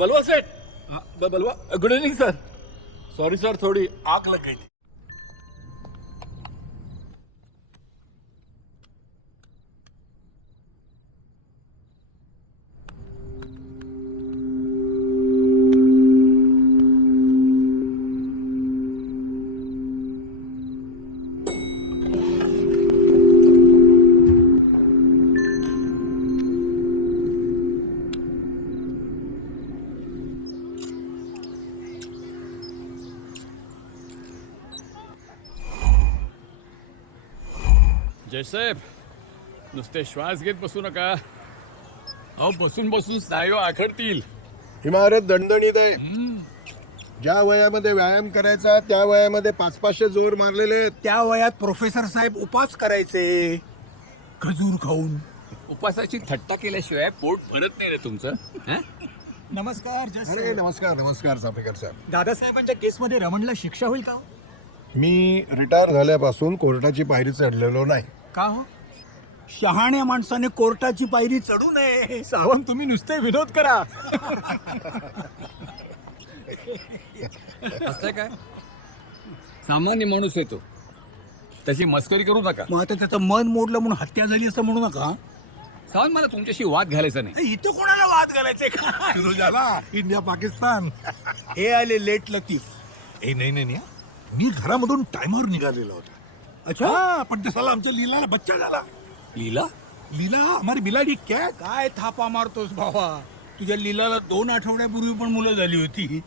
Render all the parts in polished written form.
बलवा सेठ बलवा good evening sir. Sorry sir, थोड़ी आग लग गई थी. जयसाहेब, नुसते श्वास घेत बसू नका. अहो, बसून बसून स्नायू आखडतील. इमारत दणदणीत आहे. ज्या वयामध्ये व्यायाम करायचा त्या वयामध्ये 500-500 जोर मारलेले. त्या वयात प्रोफेसर साहेब उपास करायचे खजूर खाऊन. उपासाची थट्टा केल्याशिवाय पोट भरत नाही रे तुमचं. हं? नमस्कार अरे नमस्कार नमस्कार चाफेकर साहेब. दादासाहेबांच्या केसमध्ये रमणला शिक्षा होईल का हो? मी रिटायर झाल्यापासून कोर्टाची पायरी चढलेलो नाही. का हो? शहाण्या माणसाने कोर्टाची पायरी चढू नये. सावंत, तुम्ही नुसते विरोध करा. असं काय? सामान्य माणूस येतो, त्याची मस्करी करू नका. मग आता त्याचं मन मोडलं म्हणून हत्या झाली असं म्हणू नका. सावंत, मला तुमच्याशी वाद घालायचा नाही. इथं कोणाला वाद घालायचे का? सुरू झाला इंडिया पाकिस्तान. हे आले लेट लतीफ. नाही मी घरामधून टायमावर निघालेला होता. अच्छा, पण तसाला आमच्या लीलाला बच्चा झाला. लीला? लीला हमारी बिलाडी क्या. काय थापा मारतोस भावा? तुझ्या लीलाला 2 आठवड्यापूर्वी पण मुलं झाली होती.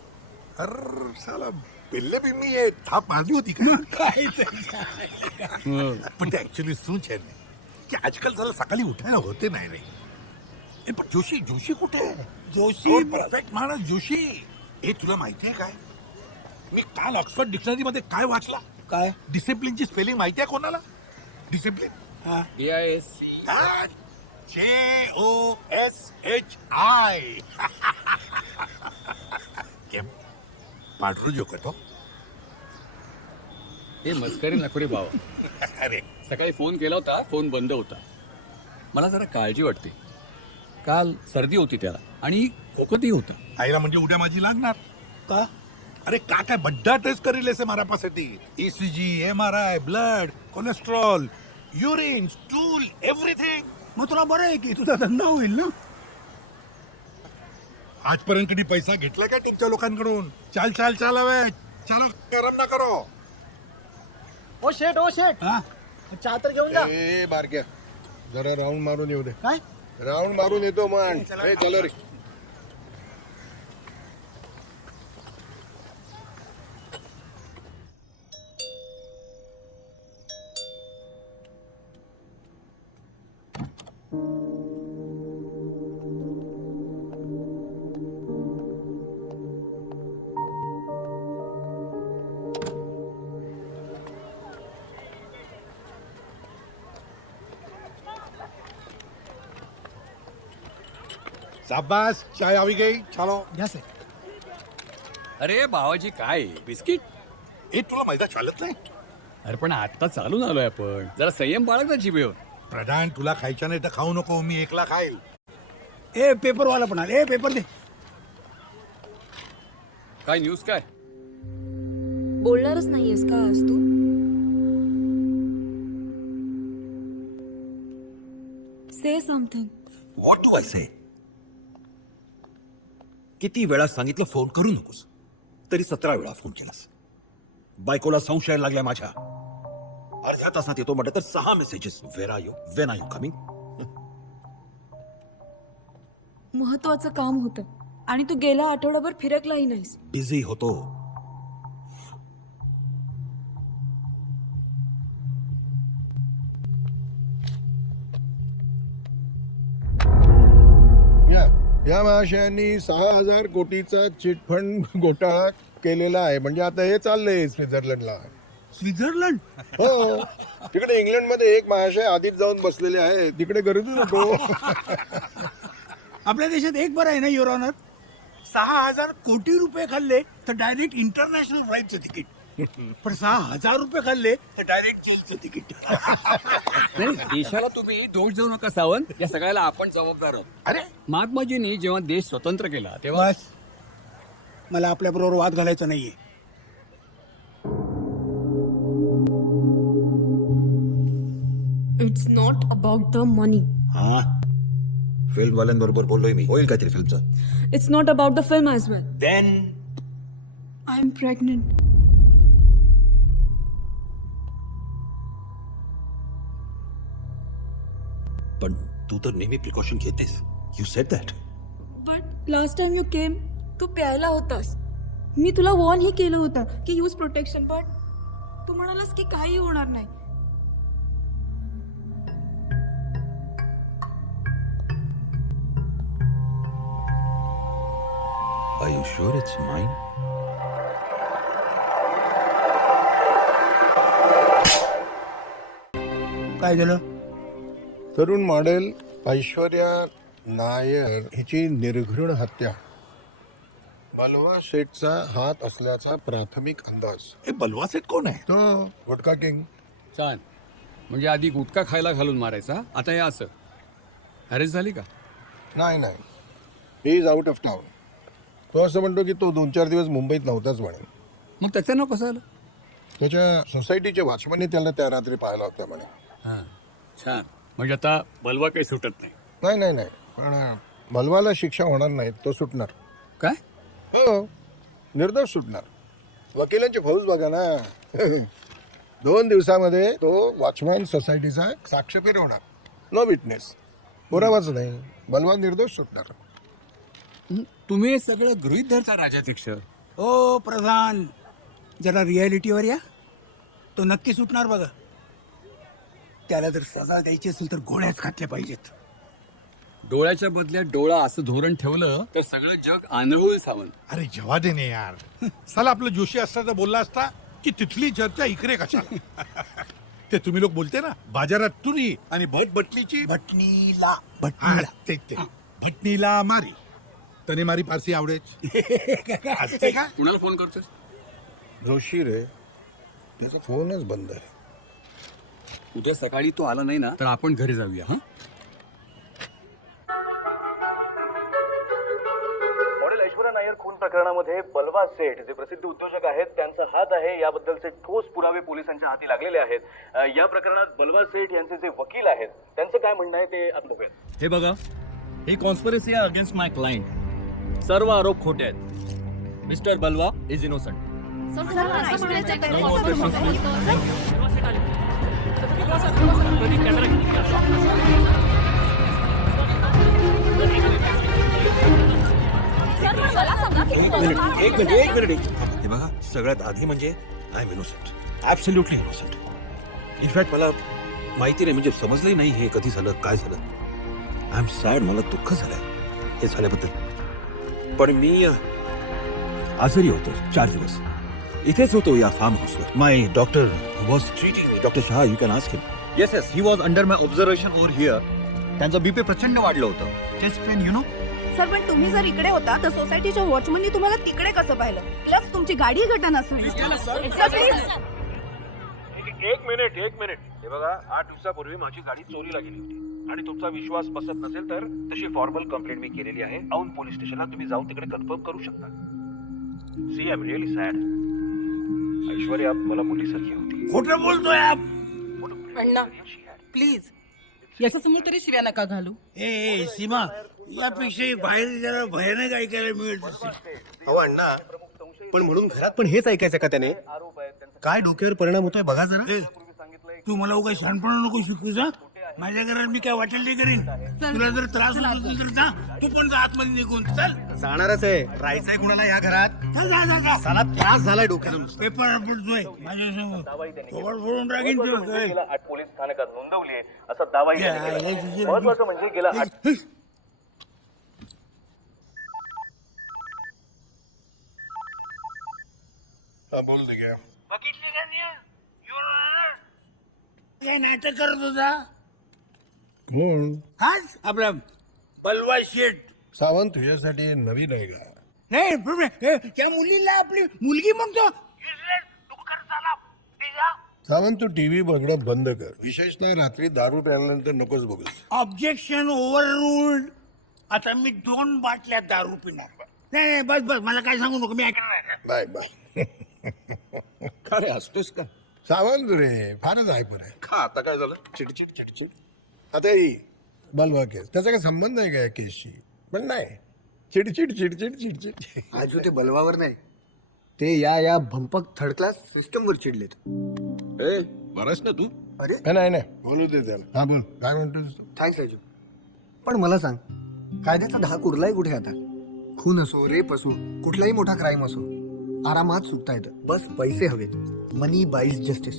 अरे साला पहले भी मी ये थाप मारली होती का. काय पण ते ऍक्च्युली सूच आहे ना की आजकाल त्याला सकाळी उठायला होते नाही रे. पण जोशी कुठे आहे? जोशी परफेक्ट माणूस जोशी. हे तुला माहिती आहे काय, मी काल ऑक्सफर्ड डिक्शनरी मध्ये काय वाचला. काय? डिसिप्लिनची स्पेलिंग माहिती आहे कोणाला? Discipline DISC. JOSHI. पाठरू जो करतो. हे मस्करी नको रे भावा. अरे सकाळी फोन केला होता, फोन बंद होता. मला जरा काळजी वाटते. काल सर्दी होती त्याला आणि खोकतही होता. आईला म्हणजे उद्या माझी लागणार का? अरे काय बड्डा टेस्ट करेल ऐसे मारा पासेती. ECG, MRI, blood, cholesterol, urine, stool, everything. मग तुला बरं आहे की तुझा धंदा होईल ना. आजपर्यंत कधी पैसा घेतला का टीमच्या लोकांकडून. चाल हवे चला गरम ना करो. ओ शेट हा? चहा तर घेऊन जा. ए बारक्या, जरा राऊंड मारून येऊ दे. काय? राऊंड मारून येतो मन. चलो रे. शाबास, चाय આવી गई. चलो. घ्या सर. अरे भावाजी, काय बिस्किट? हे तुला मैदा चालत नाही. अरे पण आता चालून आलोय आपण. जरा संयम बाळग ना जिभेवर. प्रधान, तुला खायच्या नाही तर खाऊ नको. मी एकला खाईल. ए पेपरवाला पण आले. ए पेपर दे. काय न्यूज काय? बोलणारच नाहीयेस का आज तू? Say something. What do I say? किती वेळा सांगितलं फोन करू नकोस, तरी 17 वेळा फोन केलास. बायकोला संशय लागलाय माझ्या. अर्ध्या तासात येतो म्हटलं तर 6 messages. Where are you, when are you coming? महत्वाचं काम होतं आणि तू गेला आठवडाभर फिरकलाही नाहीस. बिझी होतो. या महाशयांनी 6,000 कोटीचा चिटफंड घोटाळा केलेला आहे. म्हणजे आता हे चाललंय स्वित्झर्लंडला. स्वित्झर्लंड? हो, तिकडे इंग्लंडमध्ये एक महाशय आधीच जाऊन बसलेले आहे. तिकडे गरजू नको. आपल्या देशात एक बरं आहे ना युअर ऑनर. 6,000 कोटी रुपये खाल्ले तर डायरेक्ट इंटरनॅशनल फ्लाईटचं तिकीट. पण 6,000 रुपये खाल्ले तर डायरेक्ट जेलचं तिकीट. नाही, देशाला तुम्ही दोष देऊ नका सावंत. या सगळ्याला आपण जबाबदार आहोत. अरे महात्माजींनी जेव्हा देश स्वतंत्र केला तेव्हा बस मला आपल्याबरोबर वाद घालायचा नाहीये. It's not about the money. हा फिल्म वाल्यांबरोबर बोललोय मी, होईल काहीतरी फिल्मचं. It's not about the film as well. Then I am pregnant. पण तू तर नेहमी प्रिकॉशन घेतेस. You said that. But last time you came तू प्यायला होतास. मी तुला वॉर्न ही केलं होतं की यूज प्रोटेक्शन, बट तू म्हणालास की काही होणार नाही. Are you sure it's mine? काय झालं? तरुण मॉडेल ऐश्वर्या नायर हिची निर्घृण हत्या बलवा शेठचा हात असल्याचा प्राथमिक अंदाज. हे बलवा सेठ कोण आहे? तो गुटखा किंग. छान. म्हणजे आधी गुटखा खायला घालून मारायचा, आता हे असं. अरेस्ट झाली का? नाही नाही, he is out of town. तो असं म्हणतो की तो 2-4 दिवस मुंबईत नव्हताच म्हणे. मग त्याचं नाव कसं आलं? त्याच्या सोसायटीच्या वॉचमनने त्याला त्या रात्री पाहिला होता म्हणे. हां, छान. म्हणजे आता बलवा काही सुटत नाही. नाही नाही नाही, पण बलवाला शिक्षा होणार नाही, तो सुटणार. काय? हो, निर्दोष सुटणार. वकिलांची फौज बघा ना. 2 दिवसामध्ये तो वॉचमॅन सोसायटीचा साक्ष फिरवणार. नो विटनेस, पुरावाच नाही. बलवा निर्दोष सुटणार. तुम्ही हे सगळं गृहीत धरता राजाध्यक्ष. ओ प्रधान, जरा रियालिटीवर या. तो नक्की सुटणार बघा. त्याला जर सजा द्यायची असेल तर गोळ्याच घातल्या पाहिजेत. डोळ्याच्या बदल्यात डोळा असं धोरण ठेवलं तर सगळं जग आंधळून सावं. अरे जेव्हा दे ने यार. चला आपलं जोशी असता तर बोलला असता की तिथली चर्चा इकडे कशाला. ते तुम्ही लोक बोलते ना, बाजारात तुरी आणि भटभटलीची भटणीला ते भटणीला मारी. तने मारी फारसी आवडेच. असते का? कुणाला फोन करतोस? जोशी रे, त्याचा फोनच बंद आहे. उद्या सकाळी तो आला नाही ना तर आपण घरी जाऊया. हा, मॉडेल ऐश्वर्या नायर खून प्रकरणामध्ये बलवा सेठ जे प्रसिद्ध उद्योजक आहेत त्यांचा हात आहे याबद्दलचे ठोस पुरावे पोलिसांच्या हाती लागलेले आहेत. या प्रकरणात बलवा सेठ यांचे जे वकील आहेत त्यांचं काय म्हणणं आहे ते आता बघूया. हे बघा, ही कॉन्स्पिरसी आहे अगेन्स्ट माय क्लायंट. सर्व आरोप खोटे आहेत. मिस्टर बलवा इज इनोसंट. एक मिनिट. हे बघा, सगळ्यात आधी म्हणजे I am innocent. Absolutely innocent. In fact मला माहिती नाही, म्हणजे समजलंही नाही हे कधी झालं, काय झालं. I am sad. मला दुःख झालंय हे झाल्याबद्दल. पण मी आजारी होतो 4 दिवस. इथेच होतो या फार्म हाऊसवर. My doctor was treating me. Doctor Shah, you can ask him. Yes yes, he was under my observation over here. त्यांचं बीपी प्रचंड वाढलं होतं. Chest pain, you know. Sir, पण तुम्ही जर इकडे होता तर सोसायटीच्या वॉचमननी तुम्हाला तिकडे कसं पाहिलं? प्लस तुमची गाडी घटना नसेल. एक मिनिट. हे बघा, 8 दिवसापूर्वी माझी गाडी चोरीला गेली होती आणि तुमचा विश्वास बसत नसेल तर तशी फॉर्मल कंप्लेंट मी केलेली आहे. औंध पोलीस स्टेशनला तुम्ही जाऊन तिकडे कन्फर्म करू शकता. See, I am really sad. Aishwarya मला मुलीसारखी होती. खोटं बोलतोय आप. अण्णा, प्लीज याच्यासमोर तरी शिव्या नका घालू. ए सीमा, यापेक्षा बाहेर जरा भयानक ऐकायला मिळत असेल. अहो अण्णा, पण म्हणून घरात पण हेच ऐकायचं का त्याने? काय डोक्यावर परिणाम होतोय बघा जरा. तू मला उगा शहाणपणा नको शिकू जा. माझ्या घरात मी काय वाटेल ते करीन. तुला जर त्रास होत असेल तर जा, तू पण जा आतमध्ये निघून. चल. जाणारच आहे. राहायचंय कुणाला या घरात? चल, जा जा जा. साला त्रास झालाय डोक्याला. पेपर पडतोय माझ्या समोर. कवर फोडून टाकीन तुला. आठ पोलीस स्थानकात नोंदवली असा दावा महत्वाचं म्हणजे गेला बोल दे गया. बघितली का नाही? काय नाटक करत होता? कोण? हाच आपला बलवा शेठ. सावंत तुझ्यासाठी नवीन आहे का? नाही पण त्या मुलीला आपली मुलगी मग तो सावंत, तू टीव्ही बघणं बंद कर. विशेषतः रात्री दारू प्यायल्यानंतर नकोच बघूस. Objection over ruled. आता मी 2 बाटल्या दारू पिणार. नाही नाही, बस बस मला काय सांगू नको, मी ऐकणार नाही. Bye bye. का रे हसतोस का? सावंत रे फारच हायपर आहे. का आता काय झालं? चिडचिड चिडचिड. आता ही बलवा केस त्याचा काही संबंध आहे का या केसशी? पण नाही, चिडचिड चिडचिड चिडचिड. आजू ते बलवावर नाही, ते या भंपक थर्ड क्लास सिस्टमवर चिडलेत. ए बरंच ना तू? अरे नाही नाही बोलू दे त्याला. हा बोल, काय म्हणतोस तू? थँक्स आजू. पण मला सांग, कायद्याचा धाक उरलाय कुठे आता? खून असो, रेप असो, कुठलाही मोठा क्राईम असो, आरामात सुटता येतं. बस पैसे हवेत. मनी बाईज जस्टिस.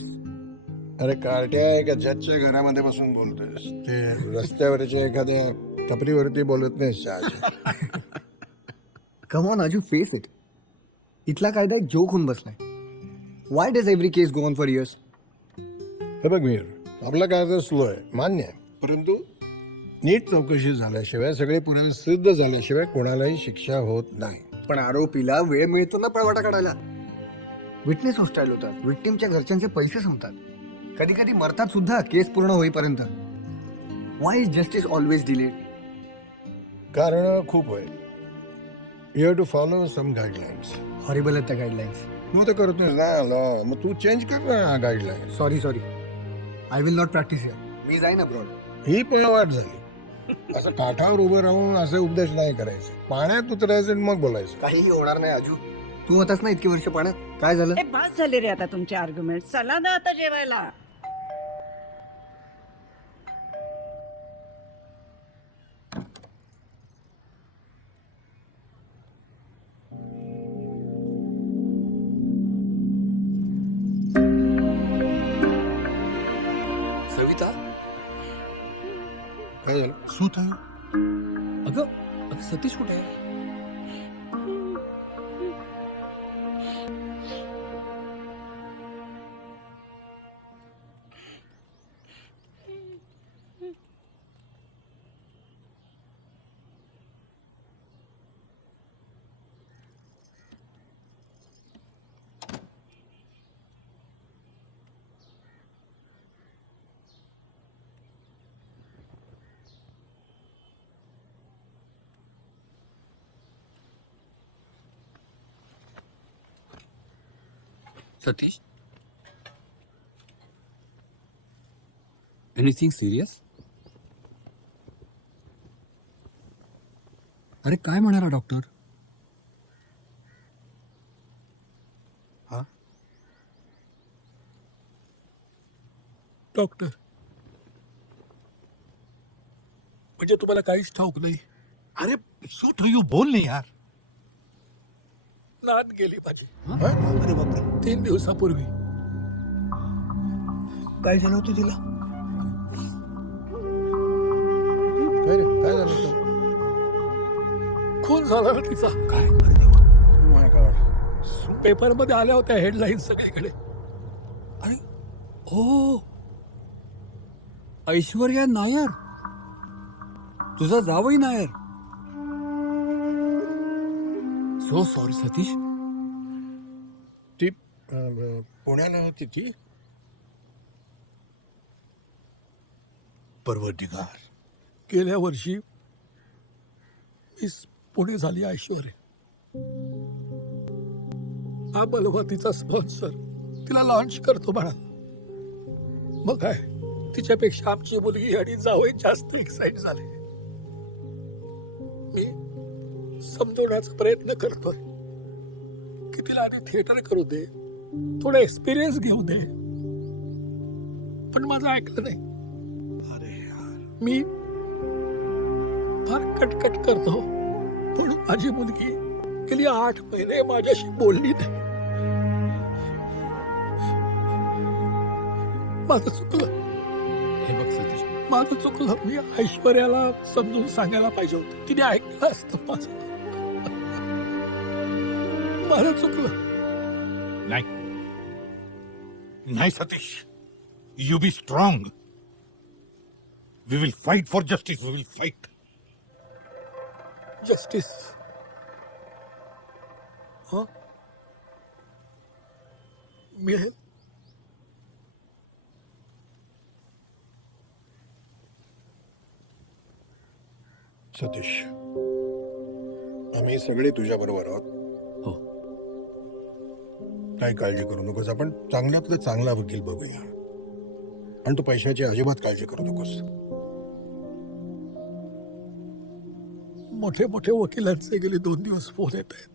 अरे कार्ट्या एका जजच्या घरामध्ये बसून बोलतोयस, ते रस्त्यावरच्या एखाद्या टपरीवरती बोलत नाहीस चहाच्या. कम ऑन आजू, फेस इट. इथला कायदा एक जोक होऊन बसलाय. Y does every case go on for years? हे बघ मीर, आपला कायदा स्लो आहे मान्य आहे, परंतु नीट चौकशी झाल्याशिवाय, सगळे पुरावे सिद्ध झाल्याशिवाय कोणालाही शिक्षा होत नाही. पण आरोपीला वेळ मिळतो ना पळवाटा काढायला. विटनेस हॉस्टाईल होतात, विक्टिमच्या घरच्यांचे पैसे संपतात, कधी कधी मरतात सुद्धा केस पूर्ण होईपर्यंत. Why is justice always delayed? कारण खूप आहे. You have to follow some guidelines. Horrible आहेत त्या गाईडलाईन्स. तू तर करतोय ना law, मग तू चेंज कर ना guideline. Sorry I will not practise here. मी जाईन अब्रॉड. ही पळवाट झाली. असं काठावर उभं राहून असे उपदेश नाही करायचे. पाण्यात उतरायचं आणि मग बोलायचं. काहीही होणार नाही आजू. तू होतास ना इतकी वर्ष पाण्यात. काय झालं? बस झाले रे आता तुमचे आर्ग्युमेंट. चला ना आता जेवायला. सविता, काय झालं? શું થયું? अगं अगं सतीश कुठे आहे? Satish, anything serious? अरे काय म्हणाला डॉक्टर? डॉक्टर म्हणजे तुम्हाला काहीच ठाऊक नाही? अरे શું થયું? बोल नाही यार. नात गेली माझी. अरे बापरे. 3 दिवसापूर्वी. काय झालं होतं तिला? काय रे, काय झालं होतं? खून झाला ना तिचा. काय अरे देवा. Oh my God. पेपरमध्ये आल्या होत्या हेडलाईन सगळीकडे. अरे हो, ऐश्वर्या नायर, तुझा जावई नायर. So sorry Satish. ती पुण्याला होती ती. परवडीगार. गेल्या वर्षी मिस पुणे झाली ऐश्वर्या. हा बलवा तिचा स्पॉन्सर. तिला लॉन्च करतो म्हणा. मग काय, तिच्यापेक्षा आमची मुलगी आणि जावई जास्त एक्साइट झाले. मी समजवण्याचा प्रयत्न करतोय की तिला आधी थिएटर करू दे, थोडा एक्सपिरियन्स घेऊ दे, पण माझं ऐकलं नाही. अरे यार. मी फार कटकट करतो, पण माझी मुलगी गेली 8 महिने माझ्याशी बोलली नाही. माझं चुकलं. हे बघ सतीश, माझं चुकलं. मी ऐश्वर्याला समजून सांगायला पाहिजे होतं. तिने ऐकलं असतं माझं. माझं चुकलं. नाही Satish, you be strong. We will fight for justice. We will fight. Justice. मिळेल. सतीश, आम्ही सगळे तुझ्या बरोबर आहोत. हो. काही काळजी करू नकोस. आपण चांगल्यातलं चांगला वकील बघूया. आणि तू पैशाची अजिबात काळजी करू नकोस. मोठे मोठे वकिलांचे गेले 2 दिवस फोन येत आहेत.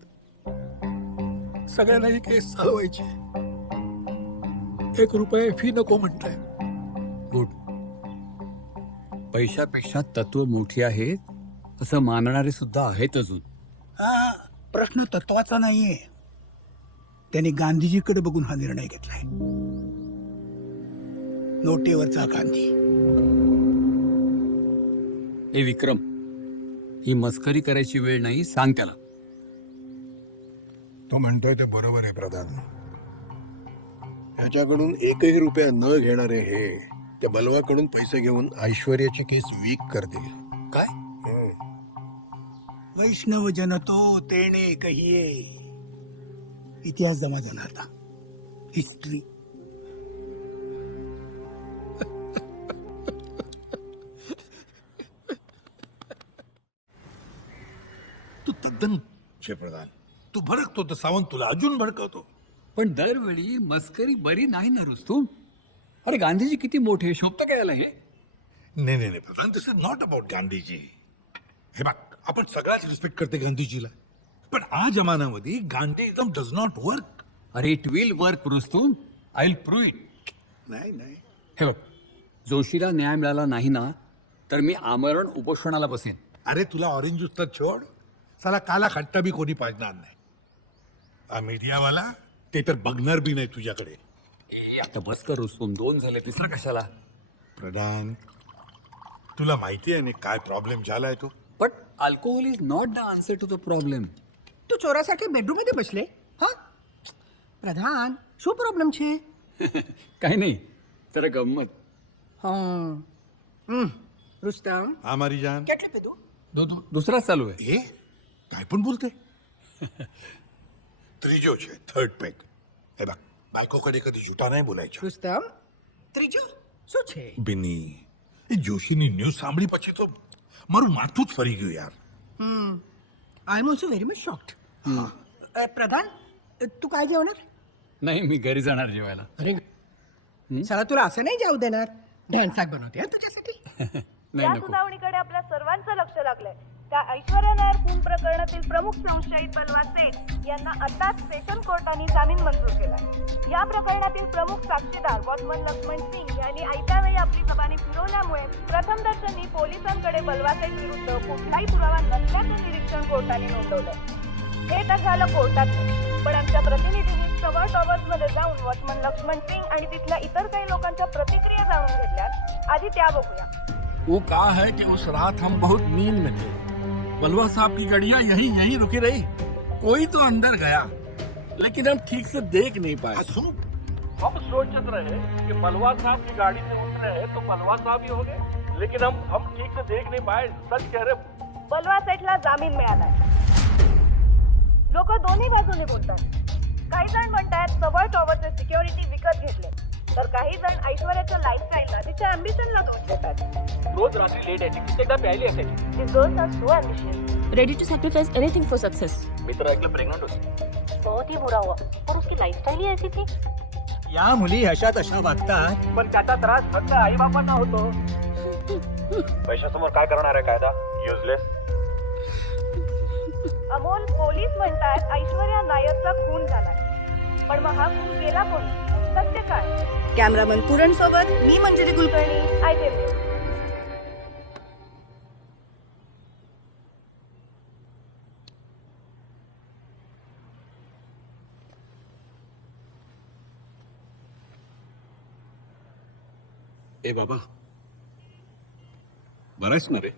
सगळ्यांना ही केस चालवायची. 1 रुपया फी नको म्हणताय. गुड. पैशापेक्षा तत्व मोठी आहेत असं मानणारे सुद्धा आहेत अजून. हा प्रश्न तत्वाचा नाहीये. त्यांनी गांधीजीकडे बघून हा निर्णय घेतलाय. नोटेवरचा गांधी. ए विक्रम, ही मस्करी करायची वेळ नाही, सांग त्याला. तो म्हणतोय ते बरोबर आहे प्रधान. याच्याकडून 1ही रुपया न घेणारे हे त्या बलवाकडून पैसे घेऊन ऐश्वर्याची केस वीक करतील. काय? वैष्णव जन तो तेणे कहिए. इतिहास जमा जाणार आता. हिस्ट्री. तू तद्दन छे प्रधान. तू भडकतो तर सावंत तुला अजून भडकवतो. पण दरवेळी मस्करी बरी नाही ना रुस्तुम. अरे गांधीजी किती मोठे, शोभतं काय याला हे? नाही नाही नाही प्रधान, दिस इज नॉट अबाउट गांधीजी. हे बघ, आपण सगळ्याच रिस्पेक्ट करते गांधीजीला, पण या जमान्यामध्ये गांधीइझम डज नॉट वर्क. अरे it will work Rustam. I will prove it. नाही नाही हे बघ, जोशीला न्याय मिळाला नाही ना तर मी आमरण उपोषणाला बसेन. अरे तुला ऑरेंज ज्यूस तर छोड, साला काला खट्टा बी कोणी पाजणार नाही. हा मीडियावाला ते तर बघणार बी नाही तुझ्याकडे. ए, आता बस कर रुस्तुम, 2 झाले, तिसरा कशाला? प्रधान, तुला माहिती आहे ना काय प्रॉब्लेम झालाय तो. But alcohol is not the answer to the problem. तू चोरासाठी बेडरूम मध्ये बसले. हा प्रधान, શું પ્રોબ્લેમ છે? काही नाही, जरा गंमत. रुस्तम, हा मारी जान. કેટલે પીધું? दुसराच चालू आहे. हे काय पण बोलते. ત્રીજો છે, થર્ડ પેક. हे बघ, बायकोकडे कधी जुटा नाही बोलायचं. रुस्तम, ત્રીજો શું છે? બિની, એ જોશીની ન્યૂઝ સાંભળી પછી તો મારું માથું જ ફરી ગયું યાર. I am also very much shocked. Pradhan, तू काय जेवणार? नाही, मी घरी जाणार जेवायला. अरे साला तुला असं नाही जाऊ देणार. ढॅन्साक बनवते तुझ्यासाठी. नाही या नको. सुनावणीकडे आपल्या सर्वांचं लक्ष लागलंय. त्या ऐश्वर्या नायर खून प्रकरणातील प्रमुख संशयित बलवा सेठ यांना आताच सेशन कोर्टाने जामीन मंजूर केलाय. या प्रकरणातील प्रमुख साक्षीदार वॉचमन लक्ष्मण सिंग यांनी आयत्या वेळी आपली जबानी फिरवल्यामुळे प्रथमदर्शनी पोलिसांकडे बलवा सेठ विरुद्ध कुठलाही पुरावा नसल्याचं निरीक्षण कोर्टाने नोंदवलंय. हे तर झालं कोर्टात, पण आमच्या प्रतिनिधींनी सवा टॉवर्स मध्ये जाऊन वॉचमन लक्ष्मण सिंग आणि तिथल्या इतर काही लोकांच्या प्रतिक्रिया जाणून घेतल्यात. आधी त्या बघूया. वो कहा है कि उस रात हम बहुत नींद में थे. बलवा साहब की गाड़ियां यही रुकी रही. कोई तो अंदर गया, लेकिन हम ठीक से देख नहीं पाए. सुनो, हम सोचते रहे कि बलवा साहब की गाड़ी से उतरे हैं तो बलवा साहब ही हो गए, लेकिन हम ठीक से देख नहीं पाए. सच कह रहे. बलवा सेठला जामीन मिळालाय. लोक दोन्ही बाजूने बोलतात. काही जण म्हणतात सवळ टॉवरचे सिक्युरिटी विकत घेतले, तर काही जण ऐश्वर्याच्या लाईफस्टाईलला तिच्या अँबिशनला दोष देतात. रोज रात्री लेट यायची, कित्येकदा प्यायली असायची. These girls are so ambitious. Ready to sacrifice anything for success. मी तर ऐकलं प्रेग्नंट होती. बहुत ही बुरा हुआ, और उसकी लाइफस्टाइल ही ऐसी थी. या मुली अशा तशा वागतात. पण त्याचा त्रास फक्त आई बापांना होतो. पैशासमोर काय करणार आहे कायदा? युजलेस. अमोल, पोलीस म्हणतात ऐश्वर्या नायरचा खून झालाय, पण मग हा खून केला कोणी? सत्य काय? कॅमेरामन पुरण सोबत मी मंजिरी कुलकर्णी, ITV न्यूज. ए बाबा, बराच ना रे?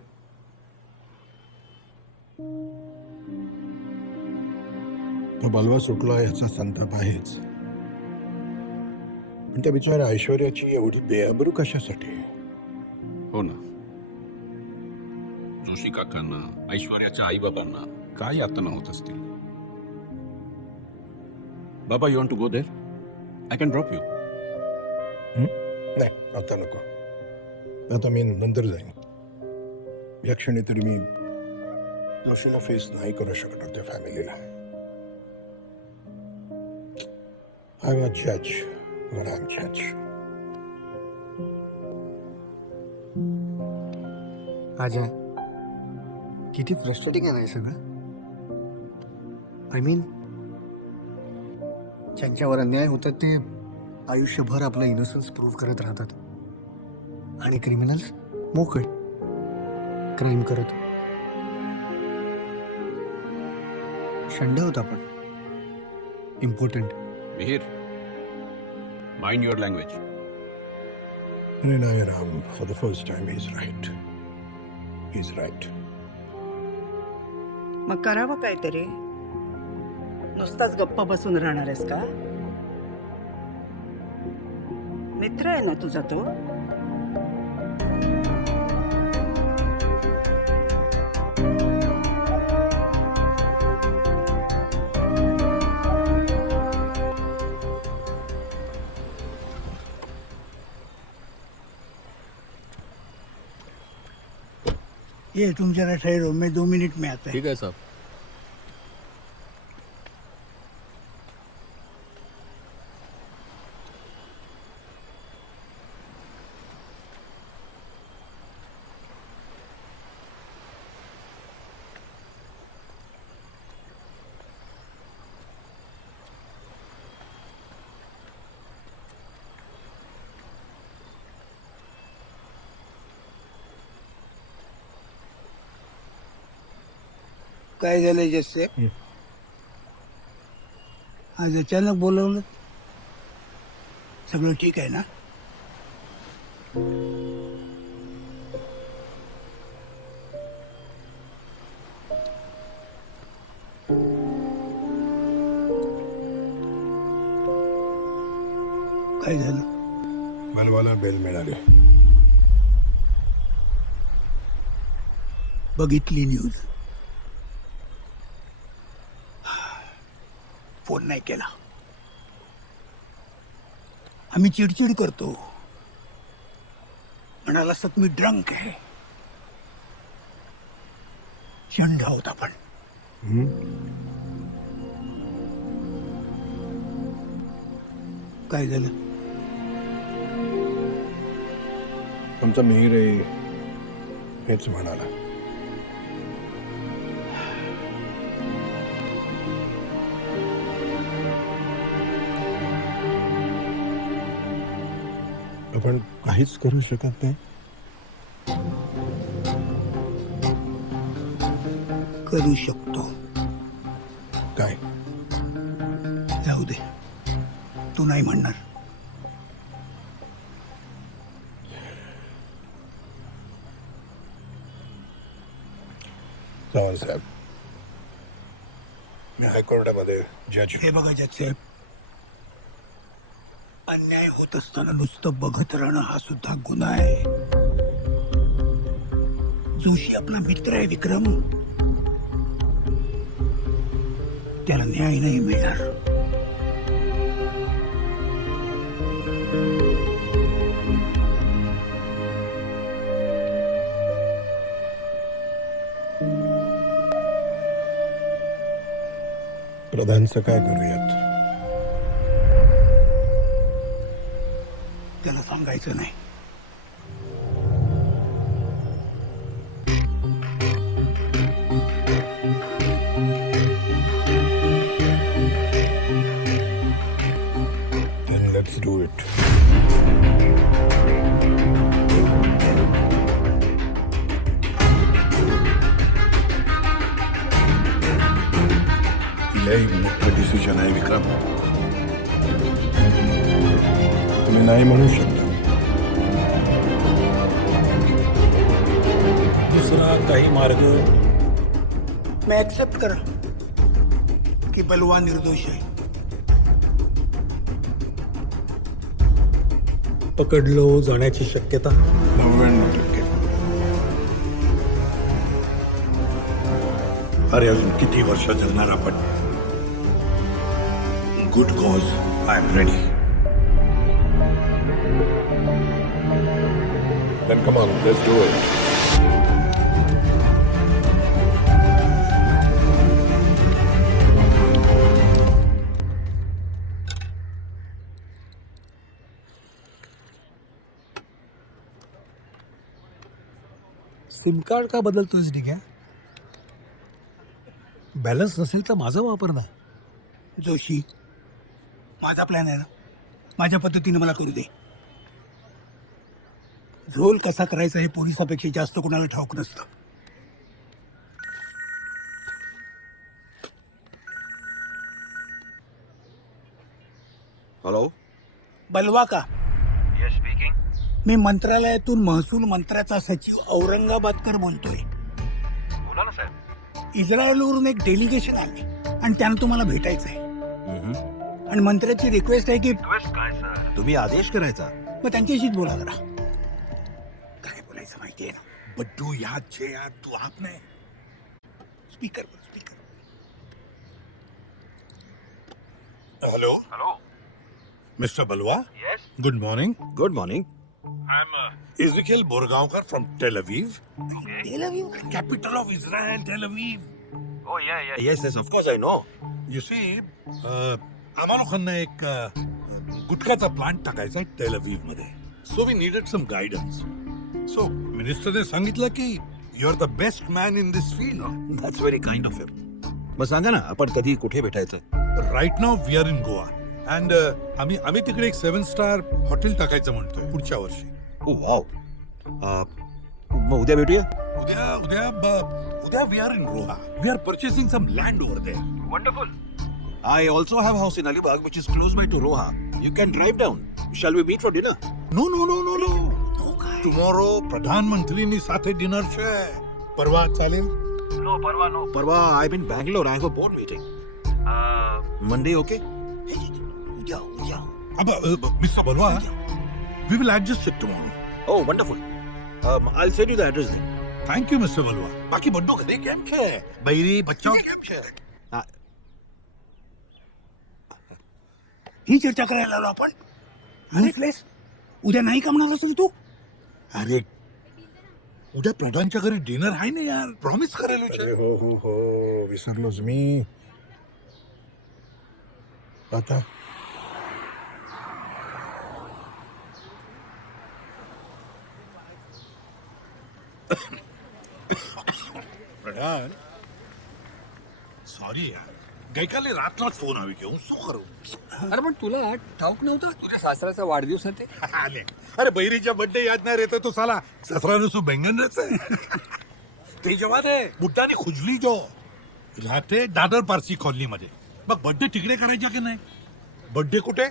तो बलवा सुटला याचा संताप आहेच, पण त्या बिचाऱ्या ऐश्वर्याची एवढी बेअब्रू कशासाठी? हो ना. जोशी काकांना, ऐश्वर्याच्या आई बाबांना काय यातना होत असतील. बाबा, you want to go there? I can drop you. नाही, आता नको. आता मी नंतर जाईन. या क्षणी तरी मी जोशीला फेस नाही करू शकणार त्या फॅमिलीला. आय एम अ जज, व्हॉट आय एम जज. अजय, किती फ्रस्ट्रेटिंग आहे ना हे सगळं. आय मीन, ज्यांच्यावर अन्याय होतात ते आयुष्यभर आपलं इनोसन्स प्रूव्ह करत राहतात आणि क्रिमिनल्स मोकळे क्राईम करत. शंड होत आपण. Important. Mihir, mind your language. नाही Ram, for the first time he is right. मग करावं काहीतरी. नुसताच गप्प बसून राहणार आहेस का? मित्र आहे ना तुझा तो. ये तुम जरा ठहरो, मैं 2 मिनट में आता है. ठीक है साहब. काय झालं जसे आज अचानक बोलवलं? सगळं ठीक आहे ना? काय झालं? बलवाला बेल मिळाली. बघितली न्यूज. फोन नाही केला. आम्ही चिडचिड करतो. म्हणाला असत मी ड्रंक आहे. शंड आहोत आपण. काय झालं? तुमचा मिहीर हेच म्हणाला. आपण काहीच करू शकत नाही. करू शकतो. काय? जाऊ दे, तू नाही म्हणणार. चव्हाण साहेब, मी हायकोर्टामध्ये जज. हे बघा जज साहेब, अन्याय होत असताना नुसतं बघत राहणं हा सुद्धा गुन्हा आहे. जोशी आपला मित्र आहे विक्रम. त्याला न्याय नाही मिळणार. प्रधानचं काय करूयात? त्याला सांगायचं नाही. Then let's do it. लई मोठं डिसिजन आहे विक्रम. तुम्ही नाही म्हणू शकता. दुसरा काही मार्ग? मी ऍक्सेप्ट करा की बलवा निर्दोष आहे. पकडलो जाण्याची शक्यता? 99%. अरे अजून किती वर्ष जगणार आपण? Good cause, I am ready. Then come on, let's do it. SIM card का बदलतोयस ठीक आहे? बॅलन्स नसेल तर माझा वापर ना. जोशी, माझा प्लॅन आहे ना, माझ्या पद्धतीने मला करू दे. झोल कसा करायचा हे पोलिसापेक्षा जास्त कोणाला ठाऊक नसतं. हॅलो, बलवा का? मी मंत्रालयातून महसूल मंत्र्याचा सचिव औरंगाबादकर बोलतोय. बोला ना साहेब. इस्रायलवरून एक डेलिगेशन आले आणि त्यांना तुम्हाला भेटायचंय. आणि मंत्र्याची रिक्वेस्ट आहे की काय सर? तुम्ही आदेश करायचा. मग त्यांच्याशीच बोला जरा. काय बोलायचं माहितीये ना, बड्डू याद छे याद तू आप नाही. Speaker speaker. Hello hello. Mister Balwa. Good morning. Good morning. Ezekiel Borgaonkar from Tel Aviv. Tel Aviv, capital of Israel, Tel Aviv. Oh yeah. Yes, of course I know. You see, आम्हा लोकांना एक गुटखाचा प्लांट टाकायचा आहे Tel Aviv मध्ये. So we needed some guidance. So मिनिस्टरने सांगितलं की you are the best man in this field. That's very kind of him. मग सांगा ना, आपण कधी कुठे भेटायचं? Right now we are in Goa and आम्ही तिकडे एक 7 स्टार हॉटेल टाकायचं म्हणतोय पुढच्या वर्षी. Oh wow. मग उद्या भेटूया. उद्या we are in Goa. We are purchasing some land over there. Wonderful. I also have a house in Alibag which is close by to Roha. You can drive down. Shall we meet for dinner? No. Tomorrow प्रधानमंत्रीनी સાથે dinner છે. પરવા ચાલેલ? No, Parva, I'm in Bangalore. I have a board meeting. Monday, okay? Mister Balwa, we will adjust it tomorrow. Oh, wonderful. I'll send you the address then. Thank you mister Balwa. બાકી બડ્ડો ઘરે કેમ છે? બૈરી બચ્ચા કેમ છે? ही चर्चा करायला आलो आपण. युजलेस. उद्या नाही कामणार असतो तू. अरे उद्या प्रधानच्या घरी डिनर आहे ना यार. प्रॉमिस करेल. हो विसरलोच मी. आता પ્રધાન સોરી યાર, ગઈકાલે રાતનો જ ફોન આવી ગયો. હું શું કરું? अरे पण तुला ठाऊक नव्हता तुझ्या सासऱ्याचा वाढदिवस आहे ते? आले. अरे बहिरीच्या बर्थडे याद नाही रहता तो साला ससरा सु बैंगन रहता है. ते जेव्हा ते बुड्डाने खुजली जो राहते दादर पारसी कॉलनी मध्ये. मग बर्थडे तिकडे करायचा की नाही? बर्थडे कुठे?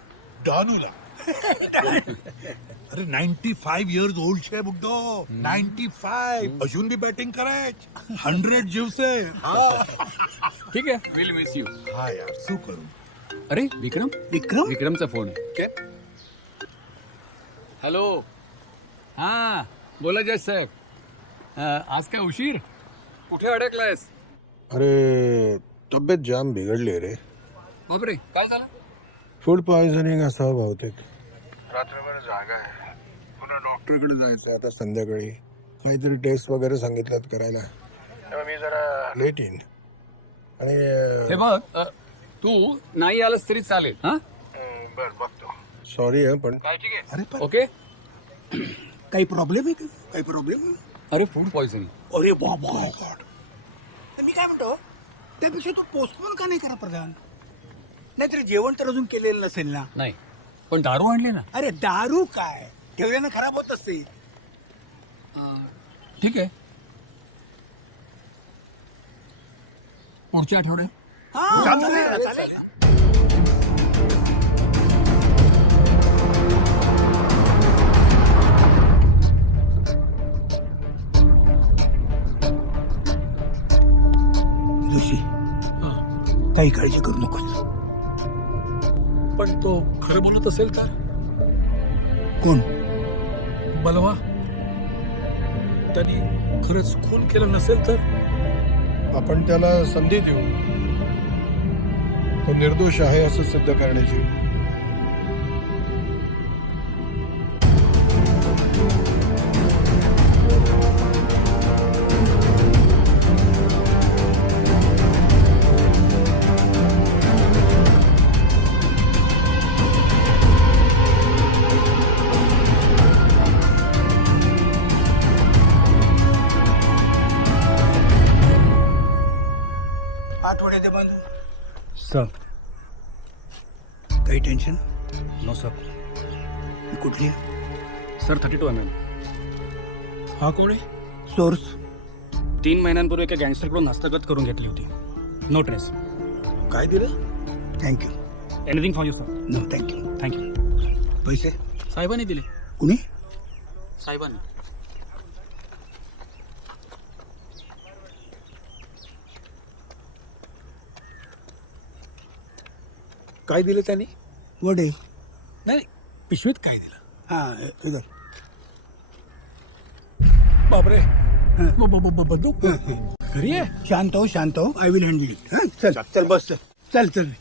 डॉनूला. अरे 95 इयर्स ओल्ड छे बुड्डो. 95 अजून बी बॅटिंग करायच. 100 जीवसे. ठीक आहे, विल मिस यू. हा यार, શું કરું? अरे विक्रम विक्रम विक्रमचा फोन आहे. हॅलो. हां बोला जज साहेब. आज काय उशीर? कुठे अडकलायस? अरे तब्येत जाम बिघडली रे. बापरे, काय झालं? फूड पॉयझनिंग असावं बहुतेक. रात्रभर जागा आहे. पुन्हा डॉक्टरकडे जायचं आता संध्याकाळी. काहीतरी टेस्ट वगैरे सांगितलं करायला. तेव्हा मी जरा लेट येईन. आणि हे बघ, तू नाही आलास तरी चालेल. हा बर बघतो. सॉरी आहे पण अरे पण ओके. काही प्रॉब्लेम आहे का? काही प्रॉब्लेम? अरे फूड पॉयझनिंग. अरे बाबा. तर मी काय म्हणतो, त्यापेक्षा तू पोस्टपोन का नाही करा प्रधान? नाहीतरी जेवण तर अजून केलेलं नसेल ना? नाही, पण दारू आणली ना. अरे दारू काय ठेवल्यानं खराब होत असते. ठीक आहे, पुढच्या आठवड्यात. चालेल. जोशी, काही काळजी करू नकोस. पण तो खरं बोलत असेल तर? कोण? बलवा. त्यांनी खरंच खून केलं नसेल तर? आपण त्याला संधी देऊ. तो निर्दोष आहे असं सिद्ध करण्याची. कोण आहे ते बांधू? सर काही टेन्शन? No sir. कुठली आहे? Sir 32 MM. हा कोण आहे? सोर्स? 3 महिन्यांपूर्वी एका गँगस्टरकडून हस्तगत करून घेतली होती. No trace. काय दिलं? Thank you. Anything for you sir. No thank you. Thank you. पैसे साहेबांनी दिले. कुणी? साहेबांनी. काय दिलं त्यांनी? वडे. नाही पिशवीत काय दिलं? हा बापरे बंदूक घरी आहे. शांत हो आय विल हँडल इट. चल चल बस चल चल.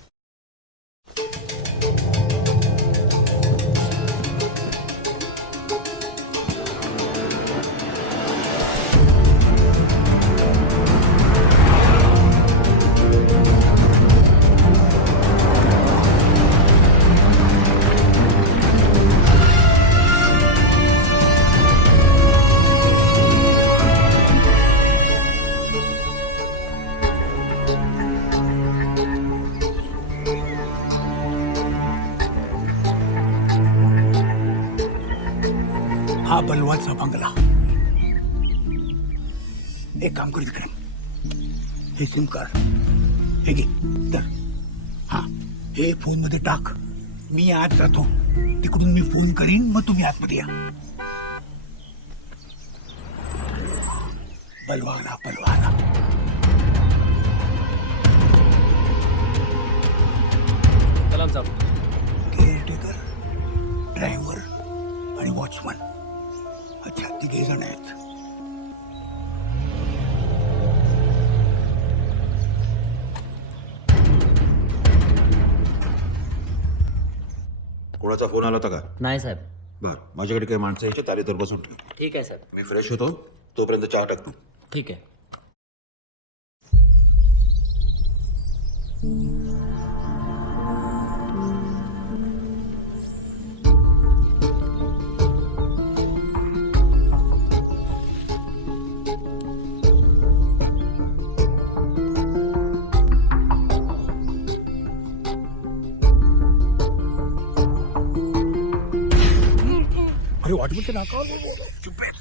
हा बलवाचा बंगला. एक काम कर तिकडे. हे सिम कार्ड हे घे तर. हा हे फोन मध्ये टाक. मी आत जातो. तिकडून मी फोन करीन मग तुम्ही आतमध्ये या. बलवाला बलवाला. चला साहेब. केअरटेकर, ड्रायव्हर आणि वॉचमन. अच्छा 3 जण आहेत. कोणाचा फोन आला होता का? नाही साहेब. बर, माझ्याकडे काही माणसं यायची तारीतवर बसून ठेव. ठीक आहे साहेब. मी फ्रेश होतो, तोपर्यंत चहा टाकतो. ठीक आहे. अरे वॉचमनच्या नाकावर चुप आहे.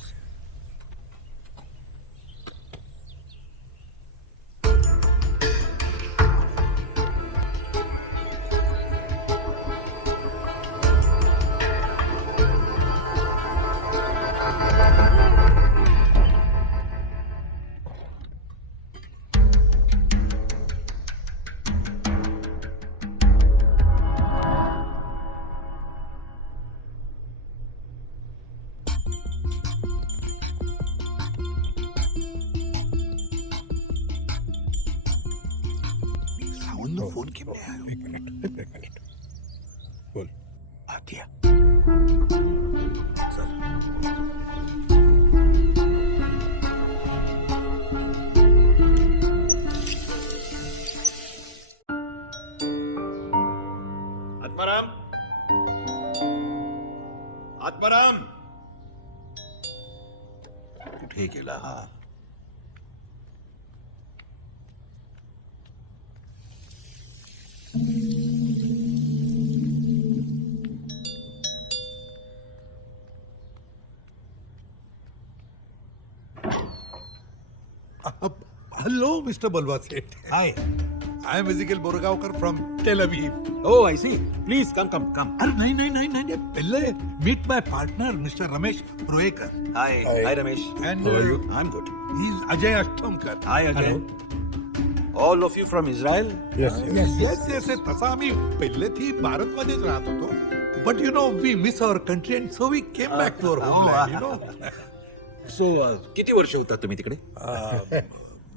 सावंतनं फोन केला. एक मिनिट बोल. आत या. आत्माराम, आत्माराम कुठे गेला हा? Hello mister Balwa Seth. Hi, I am Ezekiel Borgaonkar from Tel Aviv. Oh, I see. Please come. अरे नाही पहले meet my partner mister Ramesh Roekar. Hi, Ramesh. And How are you? I'm good. he is Ajay Ashtamkar. Hi, Ajay. All of you from Israel? Yes. तसा आम्ही पहिलेથી भारतमध्येच राहत होतो. But you know, we miss our country and so we came back to our homeland, you know. So, किती वर्ष होता तुम्ही तिकडे?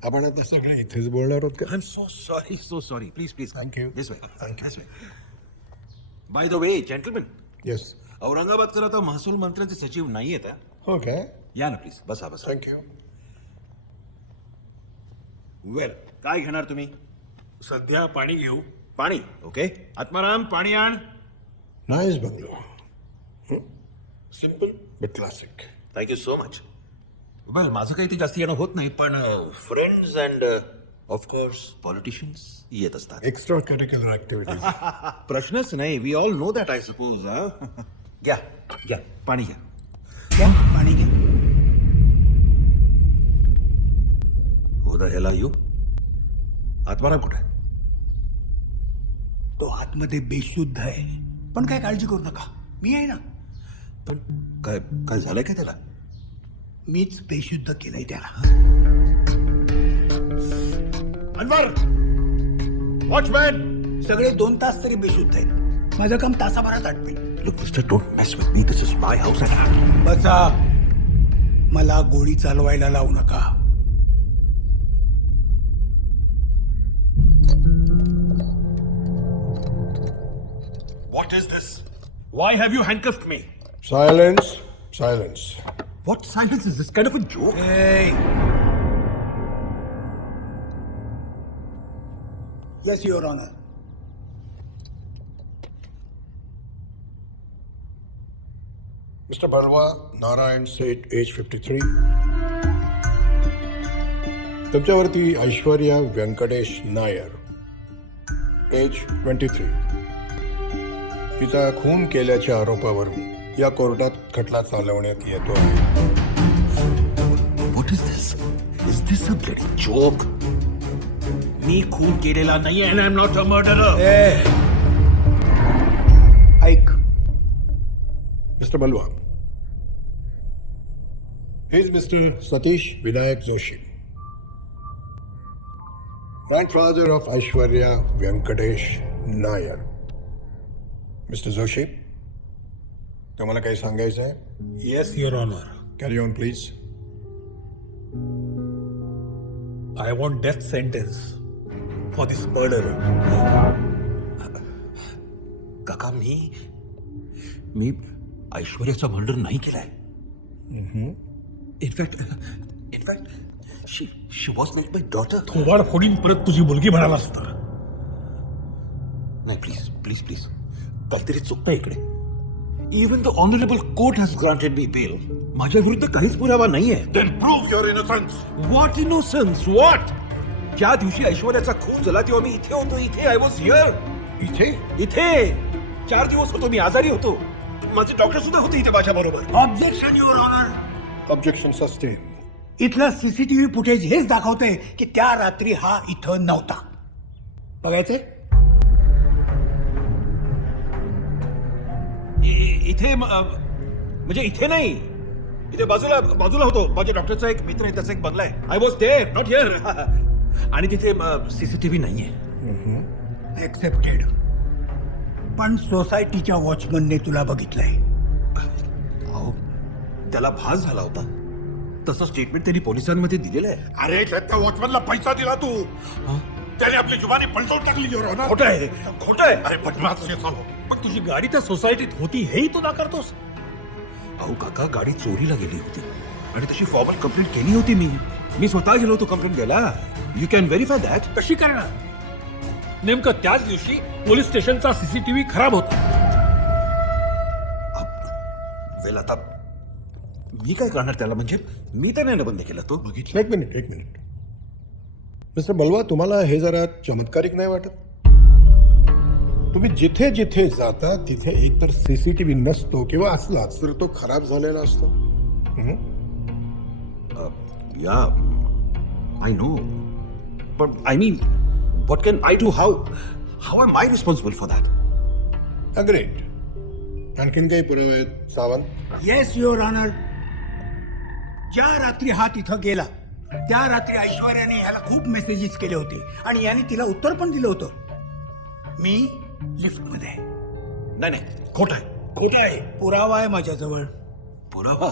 आपण आता सगळे इथेच बोलणार आहोत का? I'm so sorry. Please. Thank you. This way. This way. By the way, gentlemen, yes. Aurangabadkar आता महसूल मंत्र्यांचे सचिव नाही आहेत. हो काय? या ना प्लीज, बसा. थँक्यू. वेल, काय घेणार तुम्ही? सध्या पाणी घेऊ. पाणी. ओके. आत्माराम, पाणी आण. Nice bungalow. Simple but classic. Thank you so much. Well, माझं काही ते जास्त येणं होत नाही, पण फ्रेंड्स अँड ऑफकोर्स पॉलिटिशियन्स येत असतात. Extra curricular activities. प्रश्नच नाही. We all know that I suppose. घ्या घ्या पाणी घ्या. घ्या पाणी घ्या. Who the hell are you? Atmaram कुठे? तो आतमध्ये बेशुद्ध आहे, पण काय काळजी करू नका, मी आहे ना. पण काय काय झालंय का त्याला? मीच बेशुद्ध केलंय त्याला. अनवर, वॉचमॅन. सगळे 2 तास तरी बेशुद्ध आहेत. माझं काम तासाभरात आटपेल. Look, mister, don't mess with me. This is my house and बसा. मला गोळी चालवायला लावू नका. What is this? Why have you handcuffed me? Silence, silence. What silence is this? Kind of a joke? Yes, Your Honor. Mister बलवा नारायण सेठ, age 53. तुमच्यावरती Aishwarya Venkatesh Nair, age 23. तिचा खून केल्याच्या आरोपावरून या कोर्टात खटला चालवण्यात येतो आहे. What is this? Is this a bloody joke? मी खून केलेला नाहीये and I'm not a murderer. ऐक. मिस्टर बलवा, he is Mr. Satish Vinayak Joshi, grandfather of Aishwarya Venkatesh Nair. Mister Joshi, तुम्हाला काही सांगायचं आहे? Yes, Your Honor. Carry on please. I want death sentence for this murder. काका मी ऐश्वर्याचा murder नाही केलाय. In fact she was not my daughter. थोबाड फोडीन परत तुझी मुलगी म्हणाला असता. नाही, प्लीज प्लीज प्लीज, काहीतरी चुकतंय इकडे. Even the honourable court has granted me bail. माझ्या विरुद्ध काहीच पुरावा नाहीये. Then prove your innocence. What innocence? What? ज्या दिवशी ऐश्वर्याचा खून झाला तेव्हा मी इथे होतो. इथे आय वॉज हिअर. इथे 4 दिवस होतो. मी आजारी होतो. माझे डॉक्टर सुद्धा होते इथे माझ्या बरोबर. Objection your honour. Objection sustain. इथलं सीसीटीव्ही फुटेज हेच दाखवतंय की त्या रात्री हा इथं नव्हता. बघायचंय? इथे म्हणजे इथे नाही, इथे बाजूला होतो. माझ्या डॉक्टरचा एक मित्र आहे, त्याचा एक बंगला आहे. I was there, not here. आणि तिथे सीसीटीव्ही नाहीये. एक्सेप्टेड. पण सोसायटीच्या वॉचमनने तुला बघितलंय. अहो, त्याला भास झाला होता. तसं स्टेटमेंट त्यांनी पोलिसांमध्ये दिलेलं आहे. अरे त्या वॉचमॅनला पैसा दिला तू. त्याने आपली जुबानी पलटवून टाकली. Your Honor. खोटं आहे, खोटं आहे. अरे बदमाश सालो. पण तुझी गाडी त्या सोसायटीत होती हेही तू नाकारतोस. अहो काका, गाडी चोरीला गेली होती आणि तशी फॉर्मल कंप्लेंट केली होती. मी स्वतः गेलो होतो कंप्लेंट द्यायला. You can verify that. कशी करणार? नेमकं त्याच दिवशी पोलीस स्टेशनचा सीसीटीव्ही खराब होता. वेल, आता मी काय करणार त्याला? म्हणजे मी तर नाही बंद केला तो. बघितलं. एक मिनिट. मिस्टर बलवा, तुम्हाला हे जरा चमत्कारिक नाही वाटत? तुम्ही जिथे जिथे जाता तिथे एकतर सीसीटीव्ही नसतो किंवा असलाच तर तो खराब झालेला असतो. Yeah I know, but I mean what can I do? How am I responsible for that? Agreed. आणखीन काही पुरावे आहेत सावंत? Yes your honour. ज्या रात्री हा तिथं गेला त्या रात्री ऐश्वर्याने ह्याला खूप मेसेजेस केले होते आणि याने तिला उत्तर पण दिलं होतं. मी लिफ्टमध्ये. नाही, खोटं आहे. पुरावा आहे माझ्याजवळ. पुरावा?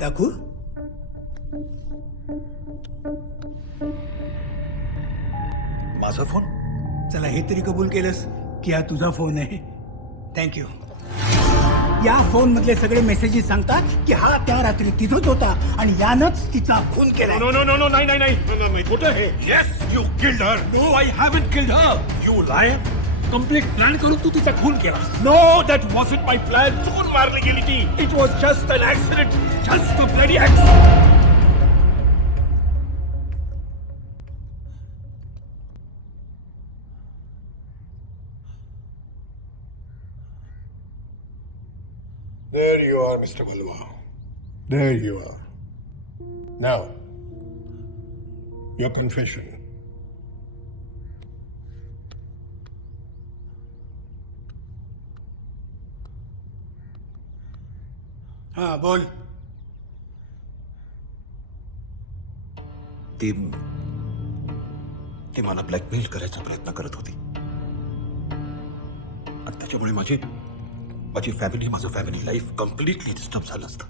दाखवू? माझा फोन? चला, हे तरी कबूल केलंस की हा तुझा फोन आहे. थँक्यू. या फोन मधले सगळे मेसेजेस सांगतात की हा त्या रात्री तिथंच होता आणि यानंच तिचा खून केला. नो नाही. खोटं आहे. Yes, you killed her. No, I haven't killed her. You liar. Complete plan करून तू तिचा खून केला. No, that wasn't my plan. चुकून मारली गेली ती. It was just an accident. Just a bloody accident. There you are, Mr. Balwa. There you are. Now, your confession. हा बोल. ते मला ब्लॅकमेल करायचा प्रयत्न करत होती आणि त्याच्यामुळे माझी फॅमिली, माझं फॅमिली लाईफ कम्प्लिटली डिस्टर्ब झालं असतं.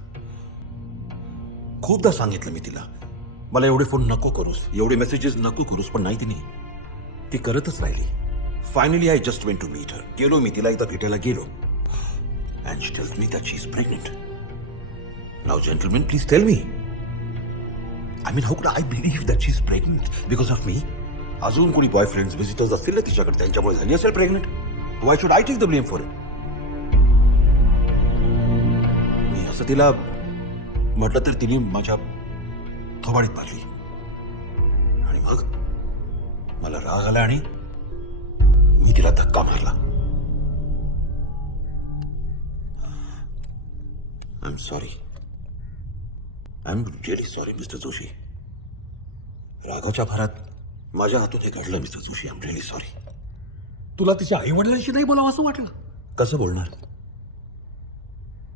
खूपदा सांगितलं मी तिला, मला एवढे फोन नको करूस, एवढे मेसेजेस नको करूस, पण नाही तिने, ती करतच राहिली. Finally I just went to meet her. गेलो मी तिला एकदा भेटायला गेलो. And she tells me that she is pregnant. Now gentleman, please tell me, I mean how could I believe that she is pregnant because of me? अजून कोणी boyfriends visitors असतील ना तिच्याकडे, त्यांच्यामुळे झाली असेल pregnant. Why should I take the blame for it? मी असं तिला म्हटलं तर तिने माझ्या थोबाडीत मारली आणि मग मला राग आला आणि मी तिला धक्का मारला. I am sorry. I am really sorry mister Joshi. रागाच्या भरात माझ्या हातून हे घडलं mister Joshi. I am really sorry. तुला तिच्या आई वडिलांशी नाही बोलावं असं वाटलं? कसं बोलणार?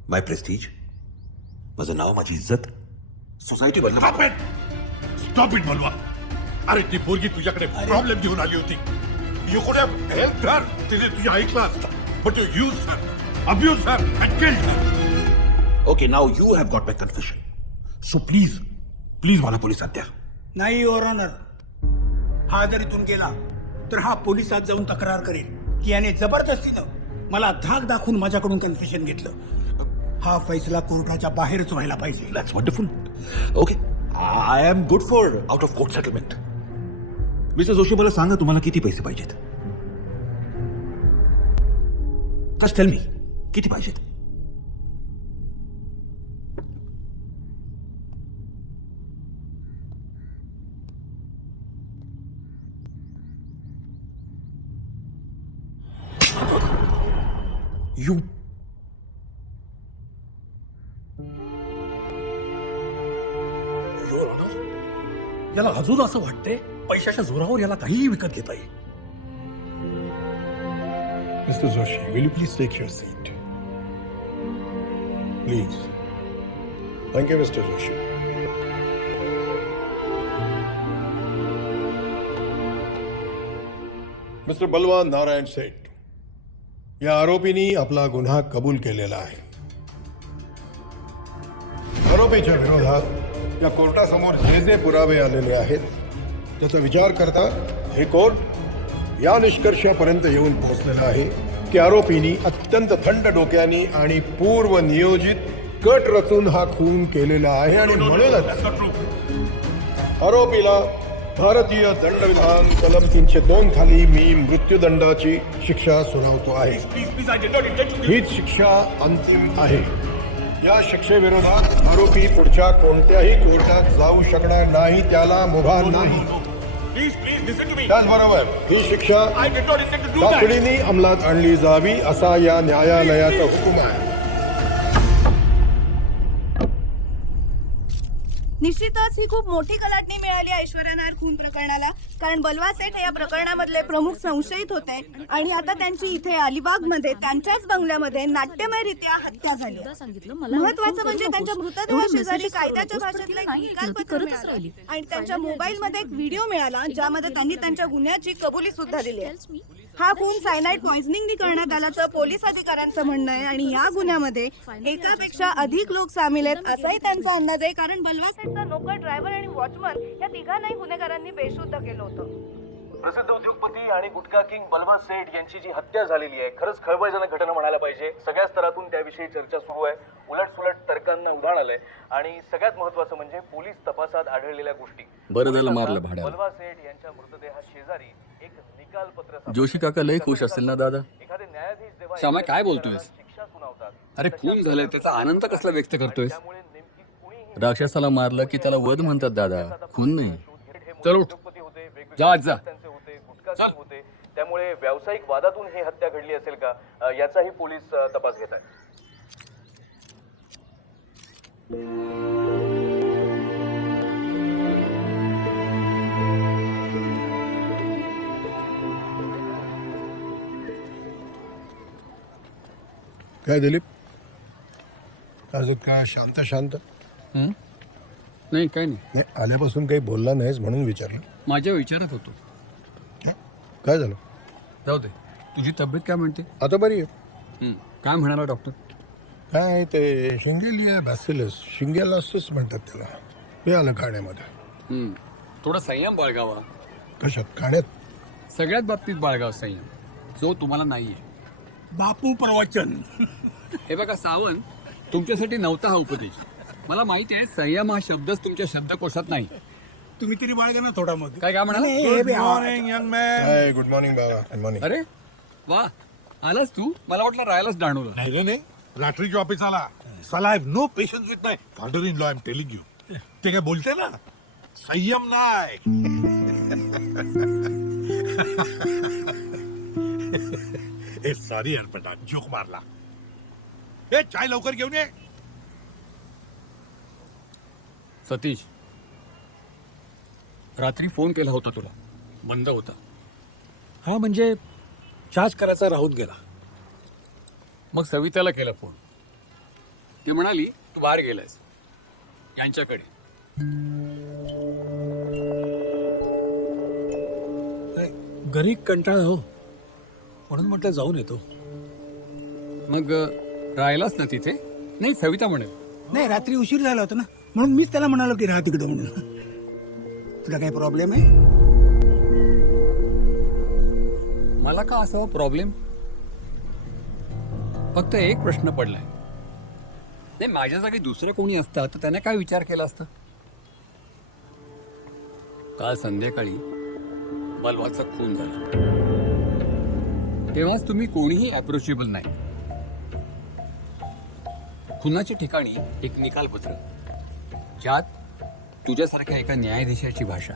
माय प्रेस्टीज, माझं नाव, माझी इज्जत, सोसायटी बदल. स्टॉप इट बलवा. अरे ती पोरगी तुझ्याकडे प्रॉब्लेम घेऊन आली होती. यू कुड हॅव हेल्प्ड हर. तिने तुझ्या ऐकलं असतं, but you used her, abused her and killed her. Okay, now you have got my confession. So please please मला पोलिसात द्या. नाही युअर ऑनर, हा जर इथून गेला तर हा पोलिसात जाऊन तक्रार करेल की याने जबरदस्तीनं मला धाक दाखवून माझ्याकडून कन्फेशन घेतलं. हा फैसला कोर्टाच्या बाहेरच व्हायला पाहिजे. That's wonderful. Okay, I am good for out of court settlement. Mister Joshi, मला सांगा तुम्हाला किती पैसे पाहिजेत? जस्ट टेल मी, किती पाहिजेत? यू याला अजून असं वाटतंय पैशाच्या जोरावर याला काहीही विकत घेता येईल. Mr. Joshi, will you please take your seat? Please. Thank you, Mr. Joshi. Mister बलवा नारायण सेठ, या आरोपींनी आपला गुन्हा कबूल केलेला आहे. आरोपीच्या विरोधात या कोर्टासमोर जे पुरावे आलेले आहेत त्याचा विचार करता हे कोर्ट या निष्कर्षापर्यंत येऊन पोहोचलेलं आहे की आरोपींनी अत्यंत थंड डोक्याने आणि पूर्व नियोजित कट रचून हा खून केलेला आहे आणि म्हणूनच आरोपीला भारतीय दंडविधान कलम 302 खाली मी मृत्यूदंडाची शिक्षा सुनावतो आहे. हीच शिक्षा अंतिम आहे. या शिक्षेविरोधात आरोपी पुढच्या कोणत्याही कोर्टात जाऊ शकणार नाही, त्याला मुभा नाही. त्याचबरोबर ही शिक्षा तातडीने अंमलात आणली जावी असा या न्यायालयाचा हुकूम आहे. निश्चितच ही खूप मोठी कलाटणी मिळाली ऐश्वर्या नायर खून प्रकरणाला, कारण बलवा सेठ हे या प्रकरणामधले प्रमुख संशयित होते आणि आता त्यांची इथे अलिबाग मध्ये त्यांच्याच बंगल्यामध्ये नाट्यमयरित्या हत्या झाली. महत्वाचं म्हणजे त्यांच्या मृतदेहा शेजारी कायद्याच्या भाषेतलं एक निकालपत्र मिळालं आणि त्यांच्या मोबाईल मध्ये एक व्हिडिओ मिळाला ज्यामध्ये त्यांनी त्यांच्या गुन्ह्याची कबुली सुद्धा दिली आहे. हा खून सायनाइड पॉइझनिंगनी करण्यात आल्याचं पोलीस अधिकाऱ्यांचं म्हणणं आहे आणि या गुन्ह्यामध्ये एकापेक्षा अधिक लोक सामील आहेत असाही त्यांचा अंदाज आहे, कारण बलवा सेठचा नोकर, ड्रायव्हर आणि वॉचमन या तिघांनाही गुन्हेगारांनी बेशुद्ध केलं होतं. प्रसिद्ध उद्योगपती आणि गुटखा किंग बलवा सेठ यांची जी हत्या झालेली आहे, खरंच खळबळजनक घटना म्हणायला पाहिजे. सगळ्या स्तरातून त्याविषयी चर्चा सुरू आहे. उलटसुलट तर्कांना उधाण आलंय आणि सगळ्यात महत्त्वाचं म्हणजे पोलीस तपासात आढळलेल्या गोष्टी. बरं झालं मारलं भाड्याला. बलवा सेठ यांच्या मृतदेहा शेजारी एक निकालपत्र. जोशी काका लय खुश असतील ना दादा? एखादे न्यायाधीश जेव्हा श्यामा, काय बोलतोयस? शिक्षा सुनावतात, अरे खून झालाय त्याचा आनंद कसला व्यक्त करतोय? त्यामुळे नेमकी कुणीही राक्षसाला मारलं की त्याला वध म्हणतात दादा, खून नाही. चल उठ. जा आज जा. गुटखा किंग होते, त्यामुळे व्यावसायिक वादातून ही हत्या घडली असेल का याचाही पोलीस तपास घेत आहेत. काय दिलीप अजून काय शांत शांत नाही काय नाही, नाही आल्यापासून काही बोलला नाहीस म्हणून विचारलं. माझ्या विचारात होतो. काय झालं? जाऊ दे, तुझी तब्येत काय म्हणते? आता बरी आहे. काय म्हणाला डॉक्टर? काय ते शिंगेलिया बॅसिलस शिंगेलासच म्हणतात त्याला. हे आलं खाण्यामध्ये. थोडा संयम बाळगावा. कशात? खाण्यात? सगळ्यात बाबतीत बाळगाव संयम, जो तुम्हाला नाहीये. बापू प्रवचन. हे बघा सावंत, तुमच्यासाठी नव्हता हा उपदेश. मला माहिती आहे संयम हा शब्दच तुमच्या शब्दकोशात नाही. तुम्ही तरी बाळगा ना थोडा मग. काय काय म्हणाला? Good morning young man. Good morning बाबा. Good morning. अरे वा, आलास तू? मला वाटलं राहायलाच डाणवलं. नाही रे नाही, रात्रीच्या ऑफिस आला. साला I have no patience with my father in law. I am telling you. ते काय बोलते ना, संयम नाही. सॉरी यार पठाण, जोक मारला. ए चाय लवकर घेऊन ये. सतीश, रात्री फोन केला होता तुला, बंद होता. हा म्हणजे चार्ज करायचा राहून गेला. मग सविताला केला फोन. ती म्हणाली तू बाहेर गेलायस यांच्याकडे. घरी कंटाळा हो, म्हणून म्हटलं जाऊन येतो. मग राहिलास ना तिथे? नाही, सविता म्हणेल. नाही रात्री उशीर झाला होता ना, म्हणून मीच त्याला म्हणालो की राहा तिकडं म्हणून. तुला काही प्रॉब्लेम आहे? मला का असावा प्रॉब्लेम? फक्त एक प्रश्न पडलाय. नाही, माझ्या जागी दुसरं कोणी असतं तर त्याने काय विचार केला असतं? काल संध्याकाळी बलवाचा खून झाला. तेव्हाच तुम्ही कोणीही अप्रोचेबल नाही. खुनाच्या ठिकाणी एक निकालपत्र, ज्यात तुझ्यासारख्या एका न्यायाधीशाची भाषा,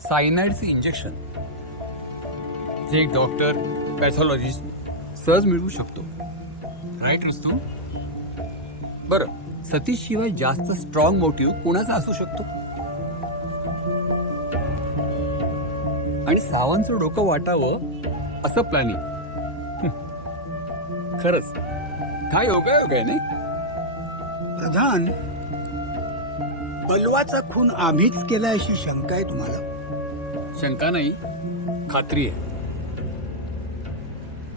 सायनाइडचे इंजेक्शन जे एक डॉक्टर, पॅथॉलॉजिस्ट सहज मिळवू शकतो. राईट रस्तू? बरं, सतीश शिवाय जास्त स्ट्रॉंग मोटिव्ह कोणाचा असू शकतो? आणि सावंतचं डोकं वाटावं असं प्लॅनिंग. खरंच काय योगायोग आहे नाही? प्रधान, बलवाचा खून आम्हीच केला अशी शंका आहे तुम्हाला? शंका नाही, खात्री आहे.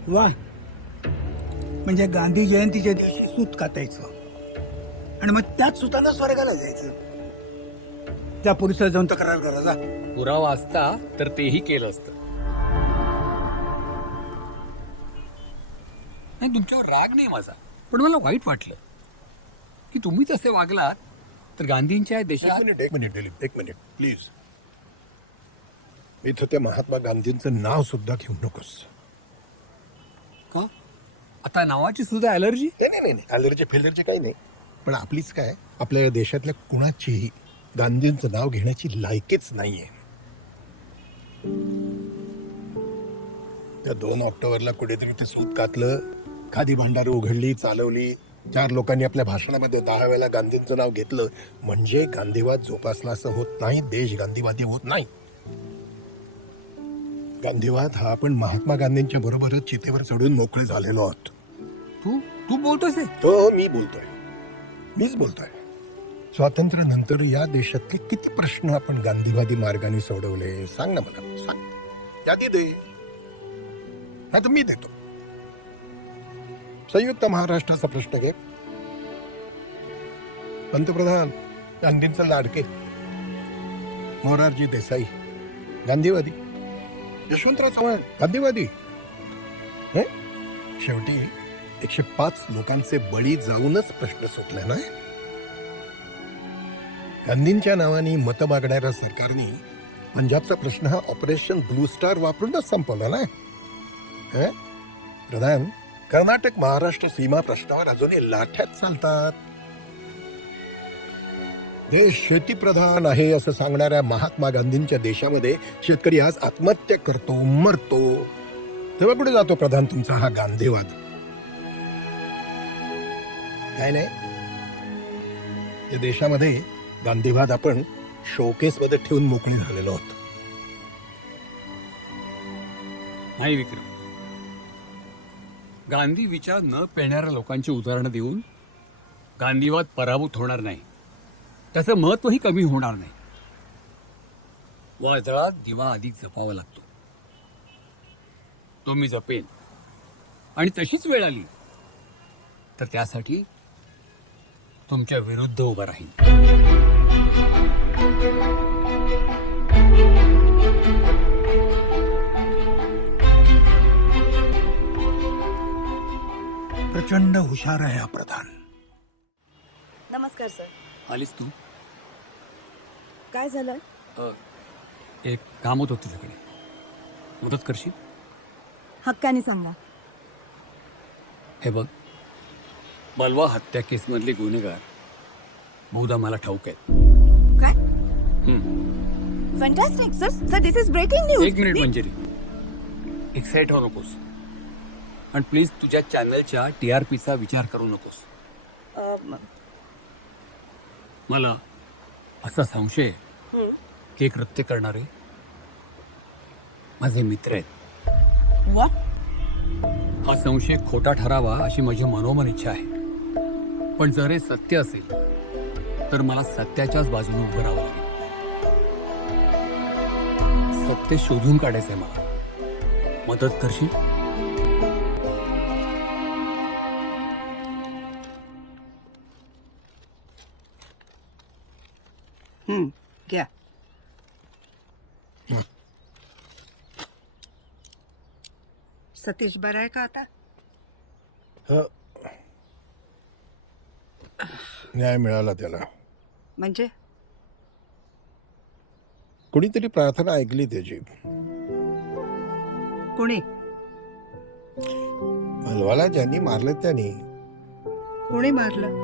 वा, म्हणजे गांधी जयंतीच्या दिवशी सूत कातायचं आणि मग त्याच सुताना स्वर्गाला जायचं. त्या पोलिसात जाऊन तक्रार करा जा. पुरावा असता तर तेही केलं असतं. नाही, तुमच्यावर राग नाही माझा, पण मला वाईट वाटलं की तुम्हीच असे वागलात तर गांधींच्या देशात. एक मिनिट दिलीप, एक मिनिट प्लीज. इथं त्या महात्मा गांधींचं नाव सुद्धा घेऊ नकोस. का? आता नावाची सुद्धा ॲलर्जी? नाही नाही नाही, ॲलर्जी फेलरची काही नाही, पण आपलीच काय, आपल्या देशातल्या कुणाचीही गांधींचं नाव घेण्याची लायकीच नाहीये. त्या 2 ऑक्टोबरला कुठेतरी ते सूत कातलं, खादी भांडारं उघडली, चालवली, 4 लोकांनी आपल्या भाषणामध्ये 10 वेळा गांधींचं नाव घेतलं, म्हणजे गांधीवाद जोपासला असं होत नाही. देश गांधीवादी होत नाही. गांधीवाद हा आपण महात्मा गांधींच्या बरोबरच चितेवर चढून मोकळे झालेलो आहोत. तू बोलतोस? हो, मी बोलतोय, मीच बोलतोय. स्वातंत्र्यानंतर या देशातले किती प्रश्न आपण गांधीवादी मार्गाने सोडवले सांग ना मला, सांग. यादी दे, नाही तर मी देतो. संयुक्त महाराष्ट्राचा प्रश्न घे. पंतप्रधान गांधींचे लाडके मोरारजी देसाई गांधीवादी, यशवंतराव चव्हाण गांधीवादी. शेवटी 105 लोकांचे बळी जाऊनच प्रश्न सुटला ना. गांधींच्या नावाने मत मागणाऱ्या सरकारने पंजाबचा प्रश्न हा ऑपरेशन ब्लू स्टार वापरूनच संपवला ना. प्रधान, कर्नाटक महाराष्ट्र सीमा प्रश्नावर अजूनही लाठ्यात चालतात. देश शेतीप्रधान आहे असं सांगणाऱ्या महात्मा गांधींच्या देशामध्ये शेतकरी आज आत्महत्या करतो, मरतो. तेव्हा पुढे जातो प्रधान तुमचा हा गांधीवाद. काय नाही, या देशामध्ये गांधीवाद आपण शोकेस मध्ये ठेवून मोकळी झालेलो आहोत. नाही विक्रम, गांधी विचार न पेळणाऱ्या लोकांची उदाहरणं देऊन गांधीवाद पराभूत होणार नाही, त्याचं महत्वही कमी होणार नाही. वादळात दिवा अधिक जपावा लागतो, तो मी जपेन. आणि तशीच वेळ आली तर त्यासाठी तुमच्या विरुद्ध उभा राहील. प्रचंड हुशार आहे हा प्रधान. नमस्कार सर. आलीस तू? काय झालं? एक काम होतं तुझ्याकडे, मदत करशील? हक्काने सांगा. हे बघ, बलवा हत्या केसमधले गुन्हेगार बहुधा मला ठाऊक आहेत. काय? Fantastic sir. Sir this is breaking news. एक मिनिट मंजिरी, एक्साइट हो नकोस. आणि प्लीज तुझ्या चॅनलच्या TRPचा विचार करू नकोस. मला असा संशय आहे की हे कृत्य करणारे माझे मित्र आहेत. व्हॉट? हा संशय खोटा ठरावा अशी माझी मनोमन इच्छा आहे. पण जर हे सत्य असेल तर मला सत्याच्याच बाजूने उभं राहावं लागेल. सत्य शोधून काढायचंय मला. मदत करशील? घ्या. सतीश बरा आहे का आता? न्याय मिळाला त्याला. म्हणजे कुणीतरी प्रार्थना ऐकली त्याची. कोणी? बलवाला ज्यांनी मारलं त्यांनी. कोणी मारलं?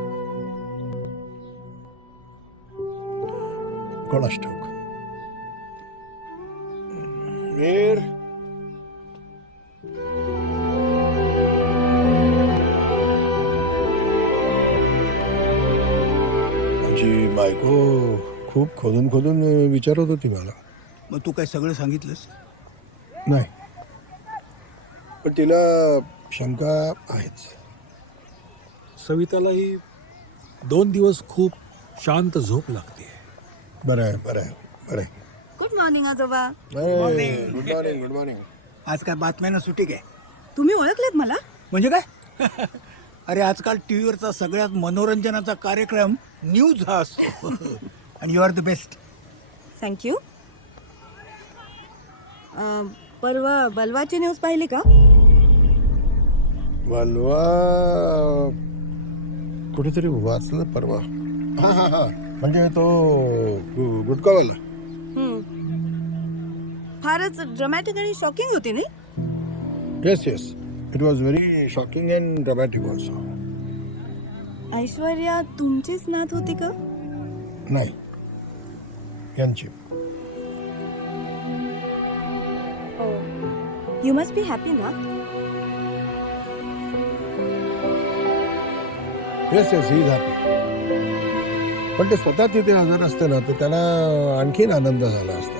कोणास ठाऊक. मीर, आमची बायको खूप खोदून खोदून विचारत होती मला. मग तू काय सगळं सांगितलंस? नाही, पण तिला शंका आहेच. सवितालाही 2 दिवस खूप शांत झोप लागते. बरं आहे, बरं आहे, बरं आहे. गुड मॉर्निंग आजोबा. Good morning, good morning. आज काय बातम्यांना सुट्टी काय? तुम्ही ओळखलेत मला? म्हणजे काय? अरे आजकाल टीव्हीवरचा सगळ्यात मनोरंजनाचा कार्यक्रम न्यूज हा असतो. आणि you are the best. Thank you. परवा बलवाची न्यूज पाहिली का? बलवा कुठेतरी वाचलं परवा. हा हा हा, म्हणजे तो गुटकावाला. फारच ड्रामॅटिक आणि शॉकिंग होती नाही? Yes yes, it was very shocking and dramatic also. Aishwarya तुमचीच नात होती का? नाही, यांची. यू मस्ट बी हॅपी ना? येस येस, ही हॅपी. पण ते स्वतः तिथे हजर असतं ना तर त्याला आणखीन आनंद झाला असता.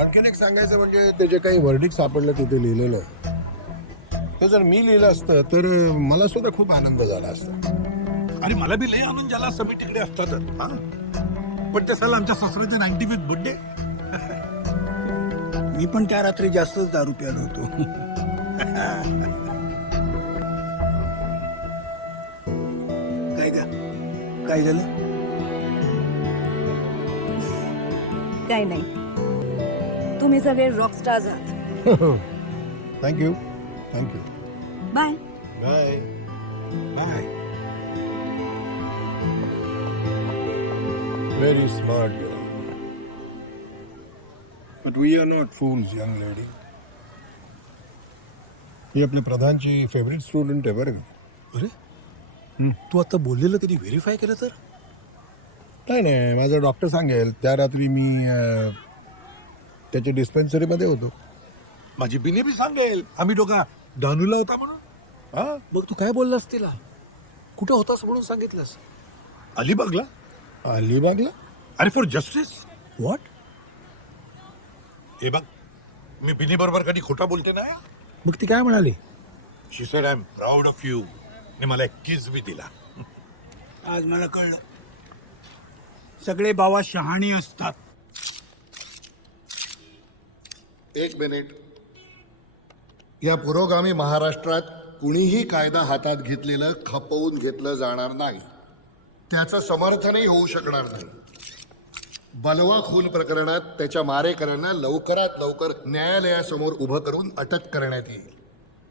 आणखीन एक सांगायचं म्हणजे त्याचे काही वर्डिक सापडलं तिथे लिहिलेलं. ते जर मी लिहिलं असतं तर मला सुद्धा खूप आनंद झाला असता. आणि मला बी लय आणून ज्याला समी तिकडे असतात. हा, पण ते साला आमच्या सासऱ्याचे 95th बर्थडे. मी पण त्या रात्री जास्तच दारू प्यालो होतो. काय का? काय झालं? काय नाही, तुम्ही सगळे रॉकस्टार्स आहात. Thank you, thank you. Bye. Bye bye. Very smart girl. But we are not fools, young lady. ही आपल्या प्रधानची फेवरेट स्टुडंट आहे बरं का. अरे तू आता बोललेलं कधी व्हेरीफाय केलं तर? नाही नाही, माझा डॉक्टर सांगेल. त्या रात्री मी त्याच्या डिस्पेन्सरीमध्ये होतो. माझी बिने बी सांगेल आम्ही दोघा दानूला होता म्हणून. हा, मग तू काय बोललास तिला? कुठे होतास म्हणून सांगितलंस? अलिबागला. अलिबागला? अरे फॉर जस्टिस. व्हॉट? हे बघ, मी बिनी बरोबर कधी खोटा बोलते ना. मग ती काय म्हणाली? She said I am proud of you. ने मला एक किस बी दिला. आज मला कळलं सगळे बाबा शहाणी असतात. एक मिनिट. या पुरोगामी महाराष्ट्रात कुणीही कायदा हातात घेतलेलं खपवून घेतलं जाणार नाही. त्याचं समर्थनही होऊ शकणार नाही. बलवा खून प्रकरणात त्याच्या मारेकऱ्यांना लवकरात लवकर न्यायालयासमोर उभं करून अटक करण्यात येईल.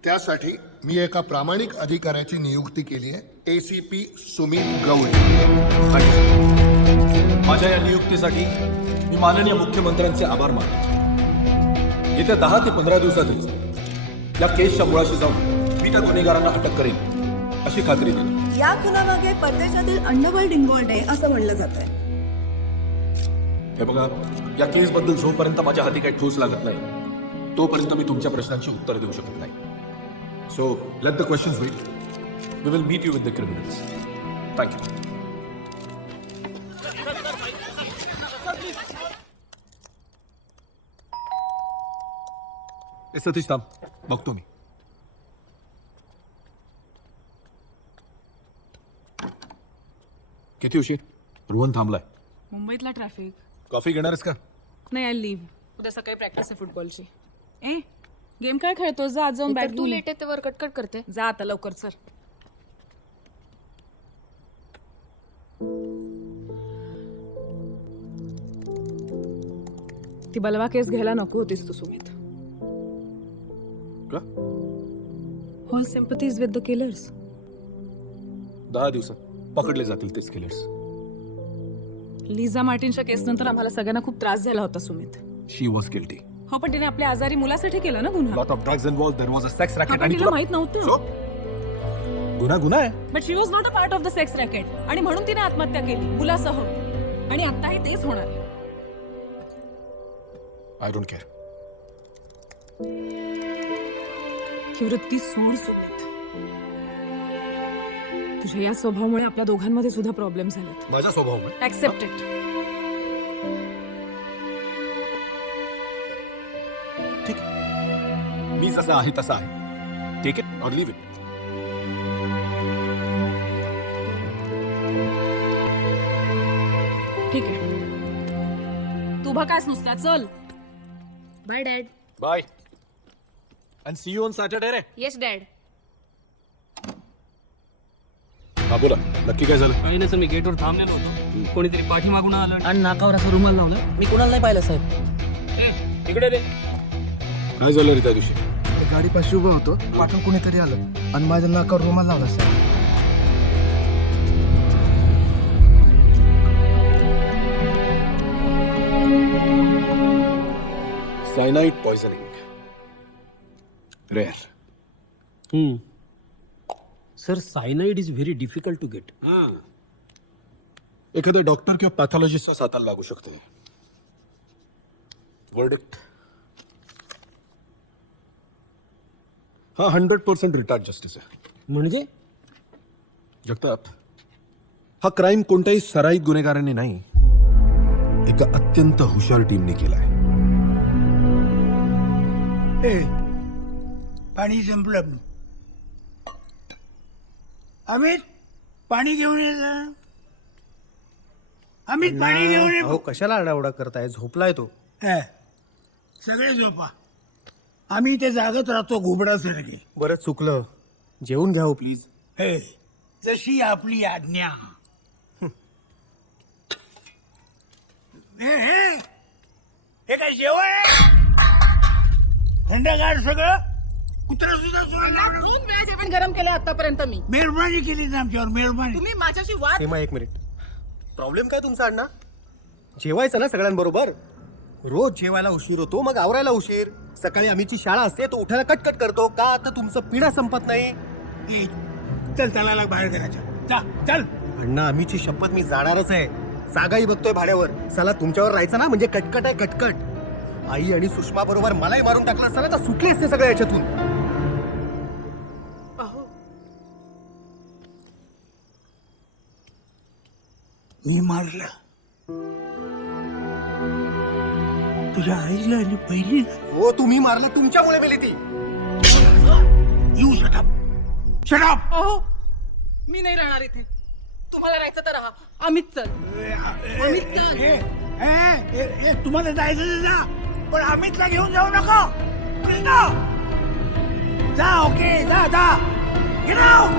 त्यासाठी मी एका प्रामाणिक अधिकाऱ्याची नियुक्ती केली आहे, ACP सुमित गवळी. माझ्या या नियुक्तीसाठी मी माननीय मुख्यमंत्र्यांचे आभार मानतो. येत्या 10 ते 15 दिवसातच या केसच्या मुळाशी जाऊन मी त्या गुन्हेगारांना अटक करेन अशी खात्री दिली. या खुनामागे परदेशातील अंडरवर्ल्ड इन्व्हॉल्ड आहे असं म्हणलं जात आहे. हे बघा, या केसबद्दल जोपर्यंत माझ्या हाती काही ठोस लागत नाही तोपर्यंत मी तुमच्या प्रश्नांची उत्तर देऊ शकत नाही. So let the questions wait. We will meet you with the criminals. Thank you. Satish थांब, बघतो मी. किती उशीर? रोहन थांबलाय. मुंबईतला ट्रॅफिक. कॉफी घेणारस का? नाही, आय लिव्ह. उद्या सकाळी प्रॅक्टिस आहे फुटबॉलची. गेम काय खेळतो? जा, आज जाऊन बॅट. तू लेट येते, वर कटकट करते. जा आता लवकर सर. ती बलवा केस घ्यायला नको होतीस तू सुमित. का? Whole sympathies with the killers. 10 दिवसात पकडले जातील तेच किलर्स. लिझा मार्टिनच्या केस नंतर आम्हाला सगळ्यांना खूप त्रास झाला होता सुमित. शी वॉज गिल्टी. हो, पण तिने आपल्या आजारी मुलासाठी केला ना गुन्हा. Lot of drugs involved. There was a sex हा, रॅकेट. पण आणि तिला माहित नव्हतं. गुन्हा आहे. But she was not a part of the sex racket आणि म्हणून तिने आत्महत्या केली मुलासह. आणि आताही तेच होणार आहे. I don't care. ही वृत्ती सोड सुमित. तुझ्या या स्वभावामुळे आपल्या दोघांमध्ये सुद्धा प्रॉब्लेम झालेत. माझा स्वभाव ऍक्सेप्ट इट. ठीक आहे, मी जसा आहे तसा आहे. Take it or leave it. ठीक आहे, तू बघास नुसता. चल bye dad. Bye and see you on Saturday. रे येस डॅड. हा बोला, नक्की काय झालं? काही नाही सर, मी गेटवर थांबलेलो होतो. कोणीतरी पाठीमागून आलं आणि नाकावर असं रुमाल लावलं. मी कोणाला नाही पाहिलं साहेब. इकडे रे. काय झालं रे त्या दिवशी? गाडीपाशी उभं होतो, पाठून कोणीतरी आलं आणि माझ्या नाकावर रुमाल लावला sir. Cyanide poisoning. Rare. Sir, cyanide is very difficult to get. एखाद्या डॉक्टर किंवा पॅथॉलॉजिस्टचा हाताला लागू शकते. वर्डिक्ट हा 100% रिटार्ड जस्टिस आहे. म्हणजे जगताप, हा क्राईम कोणत्याही सराईत गुन्हेगारांनी नाही, एका अत्यंत हुशार टीमने केलाय. पाणी संपलं. अमित, पाणी घेऊन ये जा. अमित, पाणी घेऊन ये. अहो, कशाला आडावडा करताय? झोपलाय तो. सगळे झोपा. आम्ही इथे जागत राहतो घुबडासारखे. बरं चुकलं, जेवून घ्या हो प्लीज. जशी आपली आज्ञा. हे काय जेवण आहे? थंडगार सगळं. कुत्रा सुद्धा सोडणार. 2 वेळा जेवण गरम केलं आतापर्यंत मी. मेहरबानी केली ना आमच्यावर, मेहरबानी. तुम्ही माझ्याशी वाद. सीमा, 1 मिनिट. प्रॉब्लेम काय तुमचा अण्णा? जेवायचं ना सगळ्यांबरोबर. रोज जेवायला उशीर होतो, मग आवरायला उशीर. सकाळी आम्हीची शाळा असते, तो उठायला कटकट करतो. का आता तुमचं पिढा संपत नाही? चल, त्याला बाहेर करायचं. चल अण्णा, आम्हीची शपथ, मी जाणारच आहे. जागाही बघतोय भाड्यावर. चला, तुमच्यावर राहायचं ना, म्हणजे कटकट आहे कटकट. आई आणि सुषमा बरोबर मलाही मारून टाकला असता ना, तर सुटले असते सगळ्या याच्यातून. मी मारला तुझ्या आईला आणि बहिणीला. हो तुम्ही मारलं, तुमच्यामुळे मेली ती. You shut up shut up. अहो मी नाही राहणार इथे. तुम्हाला राहायचं तर राहा. अमित चल. तुम्हाला जायचं जा, पण अमितला घेऊन जाऊ नका. कृष्णा जा. ओके जा जा. Get out!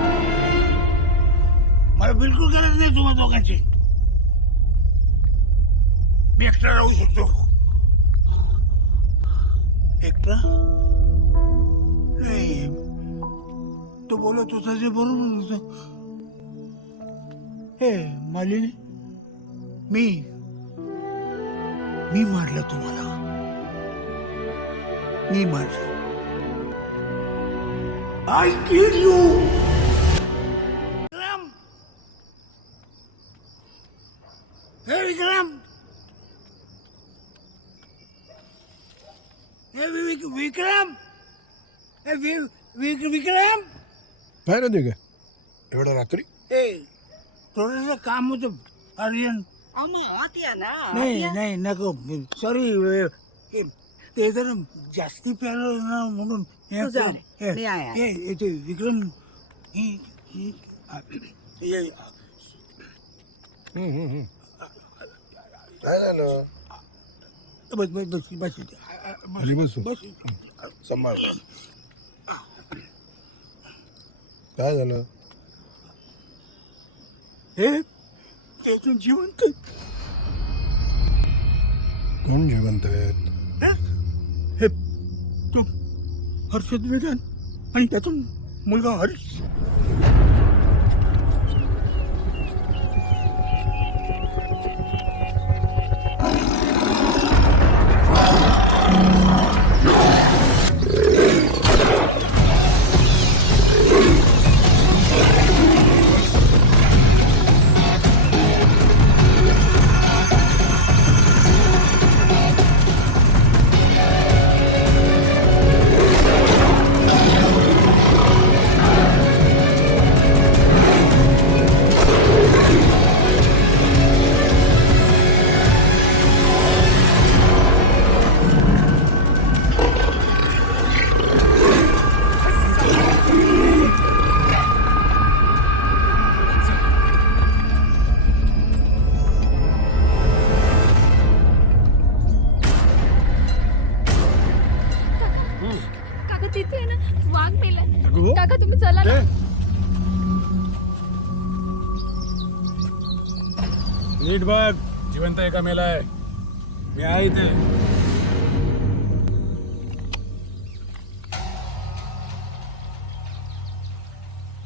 मला बिलकुल गरज नाही तुम्हा दोघांची. मी एकटा राहू शकतो. एकटा नाही. तो बोलत होता ते बरोबर होतं. हे मालिनी, मी मारलं तुम्हाला. मी मारलं. I killed you! Vikram! Hey Vikram! Hey Vikram! Hey Vikram! काय नाही का एवढ्या रात्री? Hey, थोडंसं काम होतं अर्जंट. आत या ना. नाही नको. सॉरी, ते जरा जास्ती प्यालो ना म्हणून. तू जा रे. मी आहे. ते विक्रम काय झालं? बस बस बस बस खाली बसू. बस. सांभाळ. काय झालं? हे त्यातून जिवंत. कोण जिवंत आहेत? हे तो हर्षद वेदान आणि त्यातून मुलगा हरीश. काका तिथे आहे ना वाघ मेला. काका तुम्ही चला ना. नीट बघ, जिवंत आहे का मेलाय? मी आहे इथे.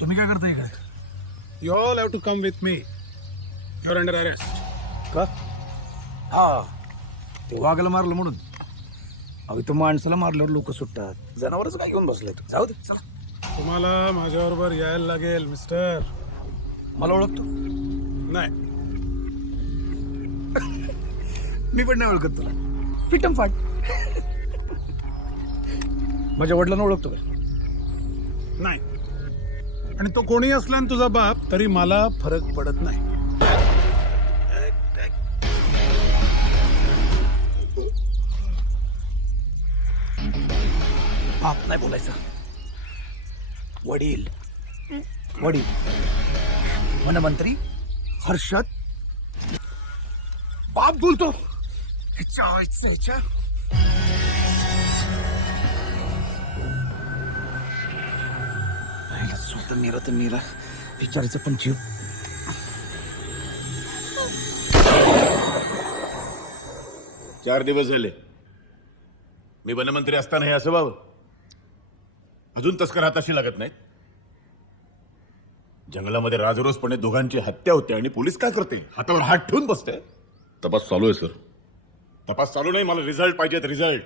तुम्ही काय करता इकडे? You all have to come with me. You're under arrest. का? हा, ते वाघाला मारलं म्हणून. अहो इथं माणसाला मारल्यावर लोक सुटतात, जनावरच काय घेऊन बसलाय तू? जाऊ दे चला. तुम्हाला माझ्याबरोबर यायला लागेल मिस्टर. मला ओळखतो? नाही. मी पण नाही ओळखत तुला. फिटम फाट. माझ्या वडिलांना ओळखतो का? नाही. आणि तो कोणी असला ना तुझा बाप तरी मला फरक पडत नाही. बाप नाही बोलायचं. वडील. वडील वनमंत्री हर्षद बाप बोलतो. ह्याच्या स्वतः मेरा तर मेरा विचारायचं पण जीव. चार दिवस झाले मी वनमंत्री असताना हे असं व्हावं. अजून तस्कर हाताशी लागत नाहीत. जंगलामध्ये राजरोसपणे दोघांची हत्या होते आणि पोलीस काय करते? हातावर हात ठेवून बसते. तपास चालू आहे सर. तपास चालू नाही, मला रिझल्ट पाहिजेत. रिझल्ट.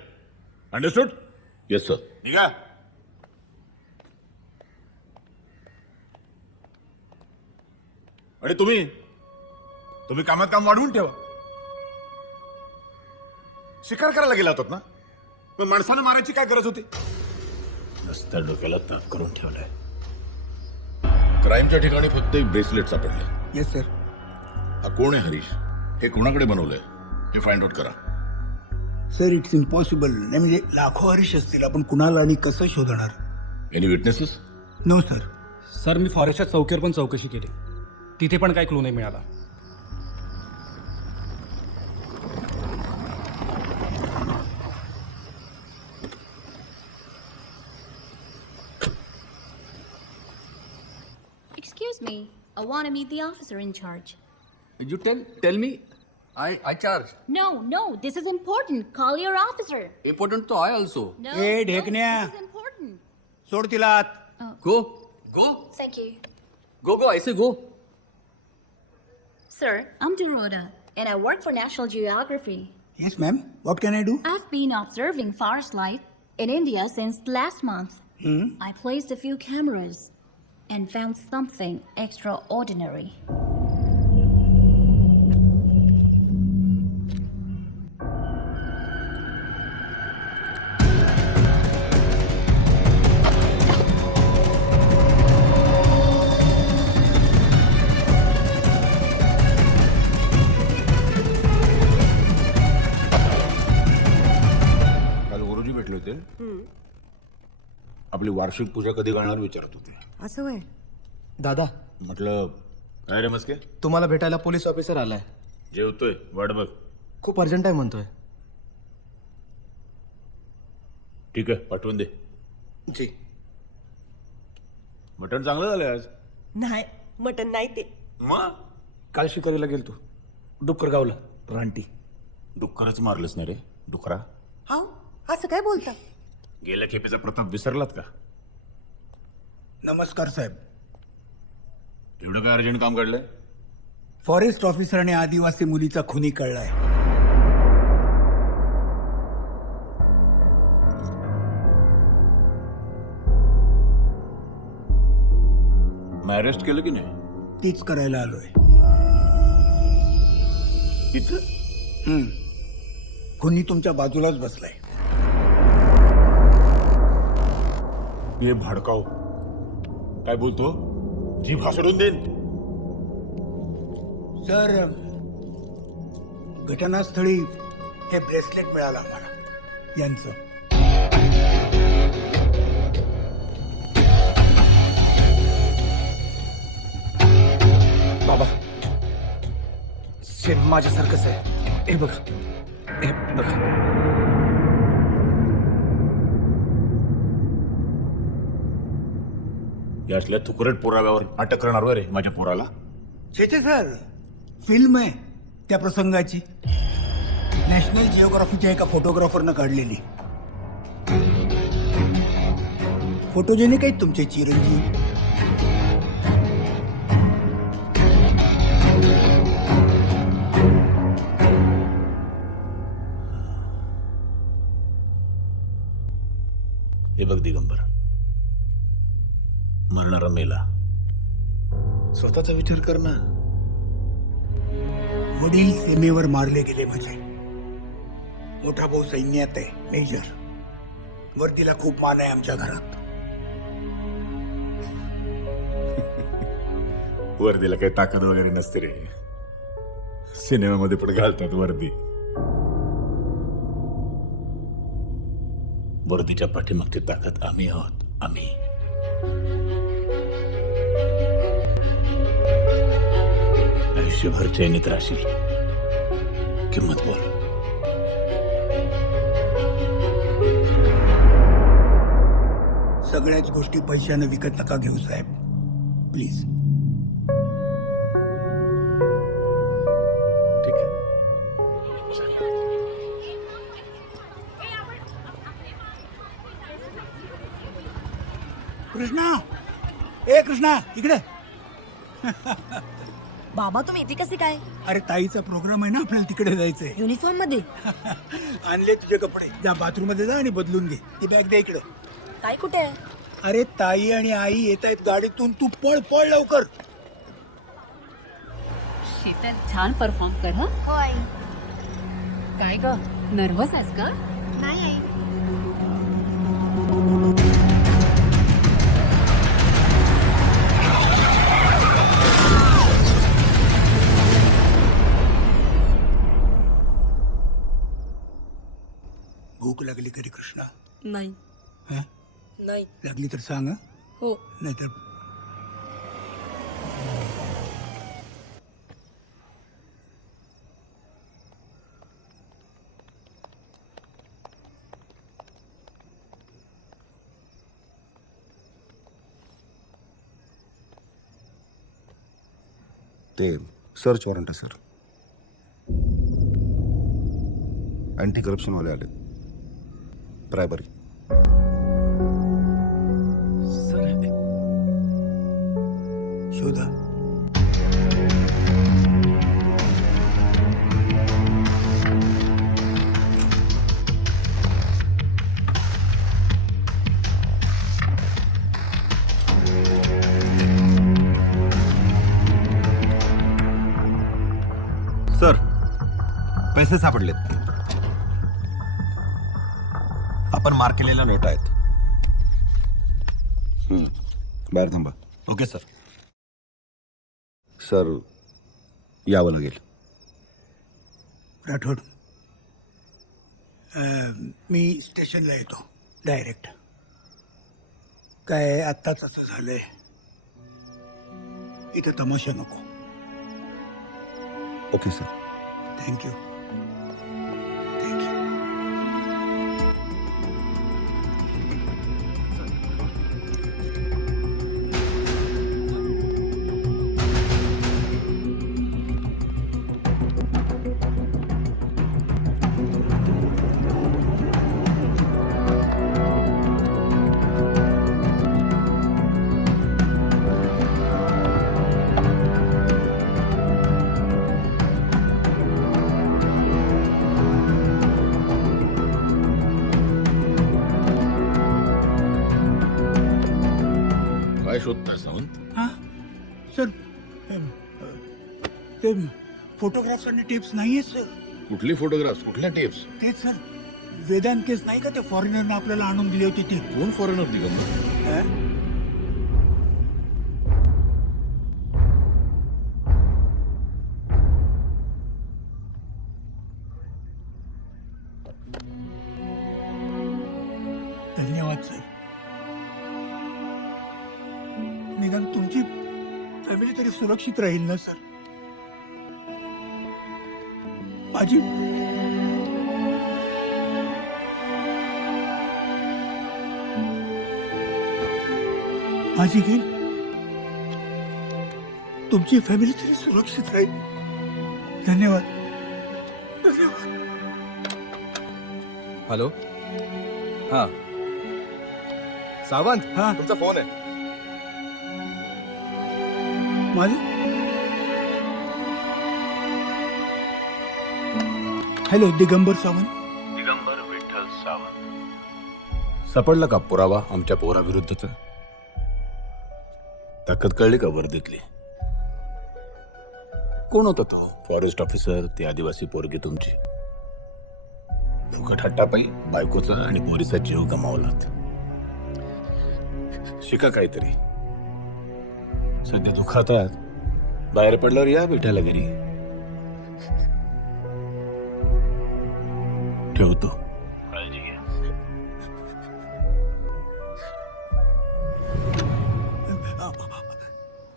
अंडरस्टूड? Yes sir. निघा. आणि तुम्ही कामात काम वाढवून ठेवा. शिकार करायला गेला होतात ना, पण माणसानं मारायची काय गरज होती? नुसत्या डोक्याला ताप करून ठेवलाय. क्राईमच्या ठिकाणी फक्त एक ब्रेसलेट सापडले. Yes sir. हा कोण आहे हरीश? हे कोणाकडे बनवलंय हे फाइंड आउट करा. Sir it's impossible. नाही म्हणजे लाखो हरीश असतील, आपण कुणाला आणि कसं शोधणार? Any witnesses? No sir. Sir मी फॉरेस्टच्या चौकीवर पण चौकशी केली, तिथे पण काही क्लू नाही मिळाला. Excuse me, I want to meet the officer in charge. You tell me. I charge. No, this is important. Call your officer. Important to I also. No, A ढेकण्या, this is important. सोड तिला आत. Go. Thank you. Go. I say go. Sir, I'm Dorota, and I work for National Geography. Yes ma'am, what can I do? I've been observing forest life in India since last month. I placed a few cameras and found something extraordinary. काल गुरुजी भेटले होते. आपली वार्षिक पूजा कधी घालणार विचारत होते. असं वय दादा, म्हटलं काय रे मस्के? तुम्हाला भेटायला पोलीस ऑफिसर आलाय. जेवतोय, वाट बघ. खूप अर्जंट आहे म्हणतोय. ठीक आहे, पाठवून दे. जी. मटण चांगलं झालंय आज. नाही, मटन नाही ते. मग काल शिकारीला गेलतो डुक्कर गावला रानटी. डुक्करच मारलंच नाही रे, डुकरा. हा, असं काय बोलता? गेल्या खेपेचा प्रताप विसरलात का? नमस्कार साहेब. एवढं काय अर्जंट काम काढलंय? फॉरेस्ट ऑफिसर आणि आदिवासी मुलीचा खुनी कळलाय. मग अरेस्ट केलं की नाही? तीच करायला आलोय. इथं खुनी तुमच्या बाजूलाच बसलाय. ये भडकाव काय बोलतो? जीभ हासडून देईन. सर, घटनास्थळी हे ब्रेसलेट मिळालं आम्हाला यांचं. बाबा, सेम माझ्यासारखंच आहे. हे बघा, हे बघा. यातल्या तुकरट पुराव्यावर अटक करणार रे माझ्या पोराला? छे सर, फिल्म आहे त्या प्रसंगाची, नॅशनल जिओग्राफीच्या एका फोटोग्राफरनं काढलेली. फोटोजेनिक आहेत तुमचे चिरंजीव. हे बघ दिगंबर, मरणारा मेला. स्वतःचा विचार कर ना. वडील सीमेवर मारले गेले माझे. मोठा भाऊ सैन्यात आहे, मेजर. वर्दीला खूप मान आहे आमच्या घरात. वर्दीला काही ताकद वगैरे नसते रे. सिनेमामध्ये पण घालतात वर्दी. वर्दीच्या पाठीमागची ताकद आम्ही आहोत, आम्ही. आयुष्यभर चैनीत राहशील. किंमत बोल. सगळ्याच गोष्टी पैशानं विकत नका घेऊ साहेब, प्लीज. ठीक आहे. कृष्णा, ए कृष्णा, इकडे. बाबा तुम्ही इथे कसे काय? अरे ताईचा प्रोग्राम आहे ना, आपल्याला तिकडे जायचंय. युनिफॉर्म मध्ये? आणले तुझे कपडे. जा बाथरूम मध्ये जा आणि बदलून घे. ती बॅग दे इकडे. काय कुठे आहे? अरे ताई आणि आई येत आहेत गाडीतून, तू पळ पळ लवकर. शीतल छान परफॉर्म कर. हं? हो आई. काय ग, नर्वस आहेस का? नाही आई. भूक लागली कधी कृष्णा? नाही हं? नाही. लागली तर सांग हं? हो. नाहीतर ते सर्च वॉरंट आहे सर. अँटी करप्शनवाले आले. ब्रायबरी. सर शोधा. सर पैसे सापडलेत. आपण मार्क केलेल्या नोट आहेत. बाहेर थांबा. Okay sir. सर यावं लागेल. राठोड, मी स्टेशनला येतो डायरेक्ट. काय आत्ताच असं झालंय, इथं तमाशा नको. Okay sir. थँक्यू. थँक्यू. काय शोधताय सावंत? हां सर, ते फोटोग्राफ्स आणि टिप्स नाही आहेत सर. कुठली फोटोग्राफ्स, कुठल्या टिप्स? तेच सर, वेदांत केस नाही का, ते फॉरेनरनं आपल्याला आणून दिली होती ती. कोण फॉरेनर दिगंबर? हं? धन्यवाद सर. निदान तुमची फॅमिली तरी सुरक्षित राहील ना सर. माझी माझी घेईल, तुमची फॅमिली तरी सुरक्षित राहील. धन्यवाद. धन्यवाद. हॅलो. हा सावंत, हा तुमचा फोन आहे. माझी हॅलो, दिगंबर सावंत. दिगंबर विठ्ठल सावंत. सापडला का पुरावा आमच्या पोराविरुद्धचा? ताकद कळली का वर्दीतली? कोण होता तो फॉरेस्ट ऑफिसर? ती आदिवासी पोरगी तुमची. दुखटहट्टापायी बायकोचा आणि पोरीचा जीव गमावलात. शिका काहीतरी. सध्या दुखात आहात, बाहेर पडल्यावर या भेटायला घरी. ठेवतो. काळजी घ्या.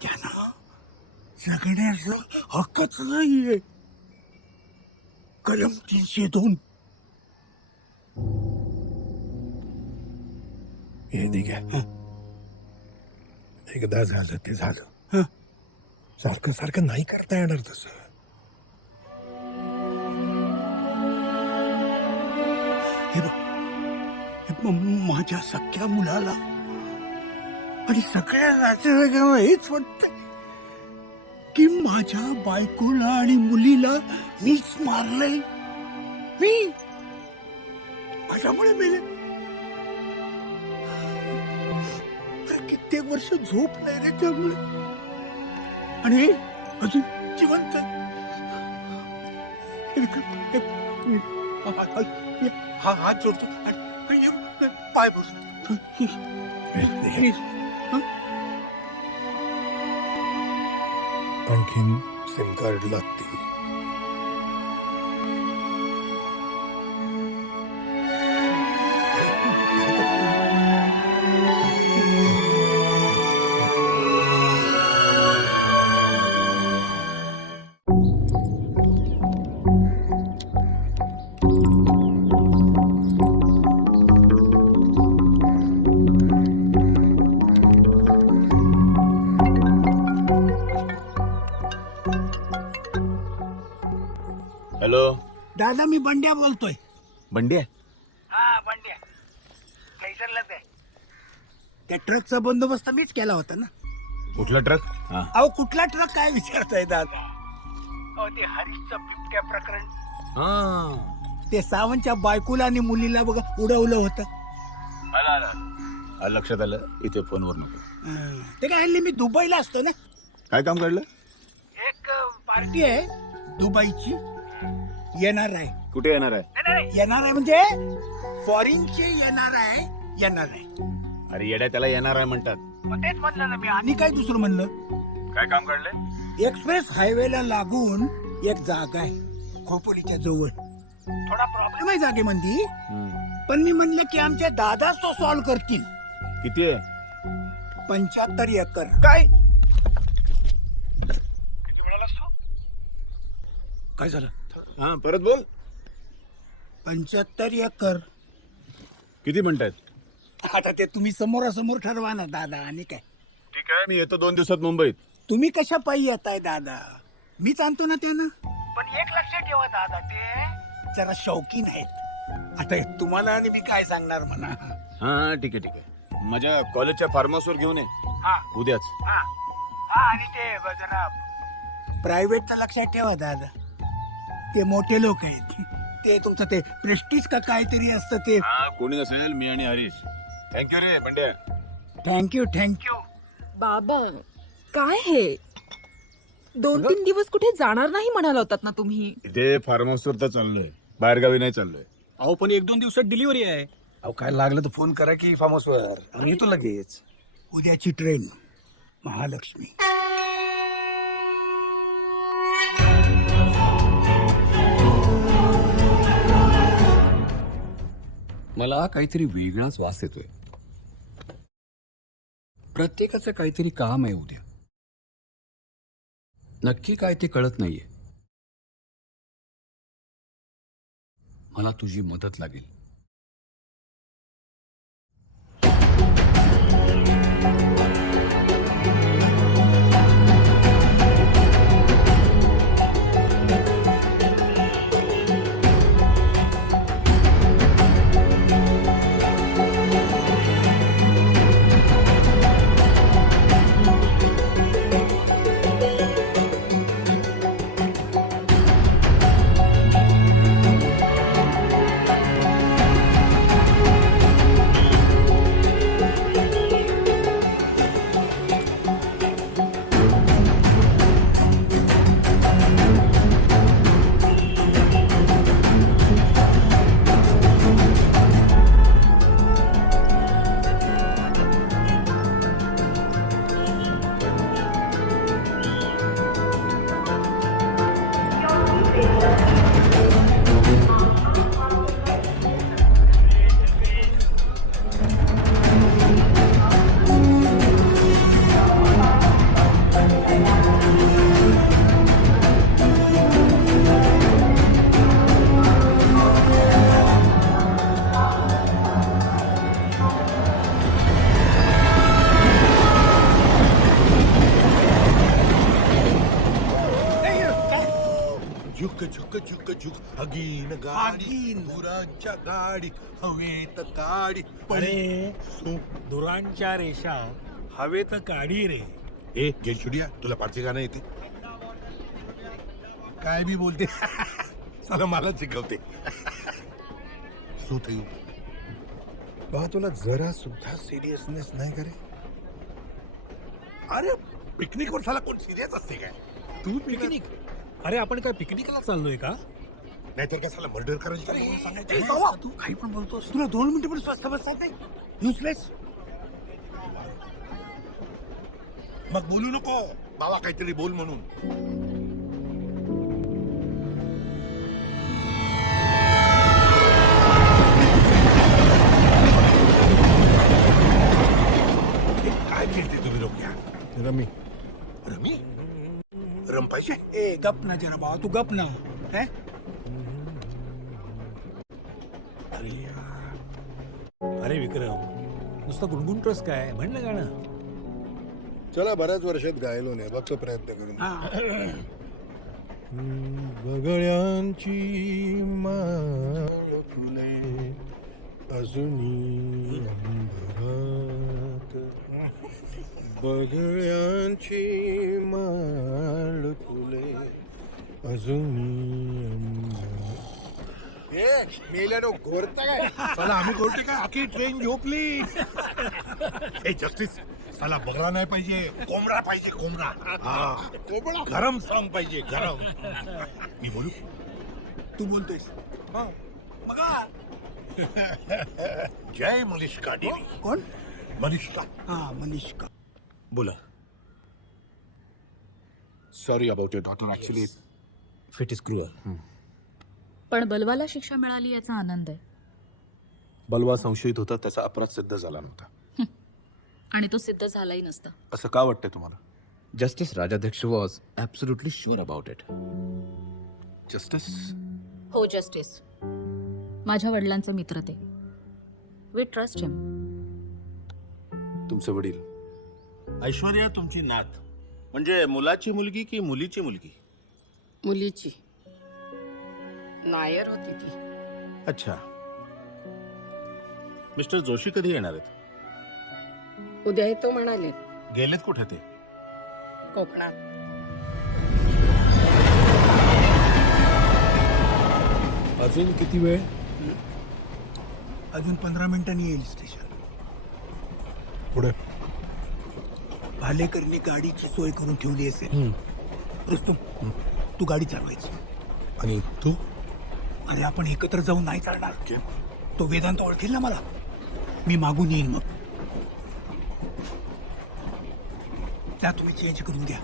त्यांना जगण्याचं हक्कच नाहीये. कलम 302. हे ठीक आहे. एकदा झालं ते झालं. सारखं सारखं नाही करता येणार तसं. हे बघ, माझ्या सख्या मुलाला आणि सगळ्या नातेवाईकांना हेच वाटतंय की माझ्या बायकोला आणि मुलीला मीच मारलंय. मी माझ्यामुळे मेले. कित्येक वर्ष झोप नाही रे त्यामुळे, आणि हे अजून जिवंत आहे. हा हात जोडतो आणि पाय बसतो. आणखीन सिम कार्ड लागतील. हॅलो दादा मी बंड्या बोलतोय. बंड्या. हा बंड्या कैसरलाच आहे. त्या ट्रकचा बंदोबस्त मीच केला होता ना. कुठला ट्रक? अहो कुठला ट्रक काय विचारताय दादा? अहो ते हरीशचं बिबट्या प्रकरण, ते सावंतच्या बायकोला आणि मुलीला बघा उडवलं होतं. लक्षात आलं. इथे फोनवर नको. ते काय हल्ली मी दुबईला असतो ना. काय काम काढलं? एक पार्टी आहे दुबईची, येणार आहे. कुठे येणार आहे? येणार आहे म्हणजे फॉरेनची येणार आहे. अरे येड्या, त्याला येणार आहे म्हणतात. मग तेच म्हणलं ना मी, आणि काय दुसरं म्हणलं. काय काम काढलंय? एक्सप्रेस हायवेला लागून एक जागा आहे खोपोलीच्या जवळ. थोडा प्रॉब्लेम आहे जागेमध्ये, पण मी म्हणलं की आमचे दादाच तो सॉल्व्ह करतील. किती आहे? 75 एकर. काय किती म्हणालास तू? काय झालं? हा परत बोल. 75 एकर. किती म्हणतायत? आता ते तुम्ही समोरासमोर ठरवा ना दादा. आणि काय ठीक आहे, मी येतो 2 दिवसात मुंबईत. तुम्ही कशा पायी येताय दादा? मीच आणतो ना त्यानं. पण एक लक्षात ठेवा दादा, ते जरा शौकीन आहेत. आता हे तुम्हाला आणि मी काय सांगणार म्हणा. हा ठीक आहे ठीक आहे. माझ्या कॉलेजच्या फार्म हाऊसवर घेऊन ये उद्याच. आणि ते जरा प्रायव्हेटचं लक्षात ठेवा दादा. ते मोठे लोक आहेत. ते तुमचं ते प्रेस्टिज का काहीतरी असतं ते. कोणी नसेल, मी आणि हरीश. थँक्यू रे बंड्या. थँक्यू. बाबा काय हे 2-3 दिवस कुठे जाणार नाही म्हणाला होतात ना तुम्ही. इथे फार्म हाऊसवर तर चाललोय, बाहेरगावी नाही चाललोय. अहो पण 1-2 दिवसात डिलिव्हरी आहे. अहो काय लागलं तर फोन करा की फार्म हाऊसवर, आम्ही येतो लगेच. उद्याची ट्रेन महालक्ष्मी. मला काहीतरी वेगळाच वास येतोय. प्रत्येकाचं काहीतरी काम आहे उद्या. नक्की काय ते कळत नाहीये. मला तुझी मदत लागेल. झुक झुक झुक झुक हगीन गाडी, धुरांच्या गाडी हवेत काडी. अरे धुरांच्या रेषा हवेत काढी रे. ए जयसुडिया, तुला पारची गाणं येते? काय बी बोलते. चला मला शिकवते. सूत येऊ बा, तुला जरा सुद्धा सिरियसनेस नाही करे. अरे पिकनिकवर साला कोण सिरियस असते काय? तू पिकनिक? अरे आपण काय पिकनिकला चाललोय का? नाहीतर काय साला मर्डर करायचं तू काही पण बोलतोस. तुला 2 मिनिटं पण स्वस्त बसतात नाही. युजलेस. मग बोलू नको बाबा, काहीतरी बोल म्हणून. काय खेळते तुम्ही लोक? या रमी. रमी रम पाहिजे. ए गप ना जरा बाबा, तू गप ना. अरे विक्रम, नुसतं गुणगुणतोस काय? म्हणलं गाणं. चला बऱ्याच वर्षात गायलो नाही, बघतो प्रयत्न करून. बगळ्यांची माळ फुले अजूनी अंबरात, बगळ्यांची माळ फुले अजूनी अंबरात. मेल्यानो घोरता काय? चला आम्ही गोष्टी काय आखी ट्रेन झोपली. ए जस्टिस, चला बगळा नाही पाहिजे, कोंबडा पाहिजे, कोंबडा. कोंबडा गरम सॉंग पाहिजे, गरम. मी बोलू? तू बोलतोयस बघा. जय मलिष्का देवी. कोण? मलिष्का. हा मनीषका. बोला. Sorry about your daughter. Actually fit is cruel. पण बलवाला शिक्षा मिळाली याचा आनंद आहे. बलवा संशयित होता, त्याचा अपराध सिद्ध झाला नव्हता. आणि तो सिद्ध झालाही नसता. असं का वाटतंय तुम्हाला? Justice Rajadhyaksha was absolutely sure about it. Justice हो जस्टिस. माझ्या वडिलांचा मित्र ते. वी ट्रस्ट हिम. तुमचे वडील? ऐश्वर्या तुमची नात म्हणजे मुलाची मुलगी की मुलीची मुलगी? मुलीची नायर होती ती. अच्छा. मिस्टर जोशी कधी येणार आहेत? उद्या येतो म्हणाले. गेलेत कुठे ते? कोकणात. अजून किती वेळ? अजून 15 मिनिटांनी येईल स्टेशन. पुढे भालेकरने गाडीची सोय करून ठेवली असेल. रुस्तम, तू गाडी चालवायची. आणि तू? अरे आपण एकत्र जाऊन नाही चालणार. तो वेदांत ओळखेल ना मला. मी मागून येईन मग. त्या तुम्ही चेंज करून घ्या.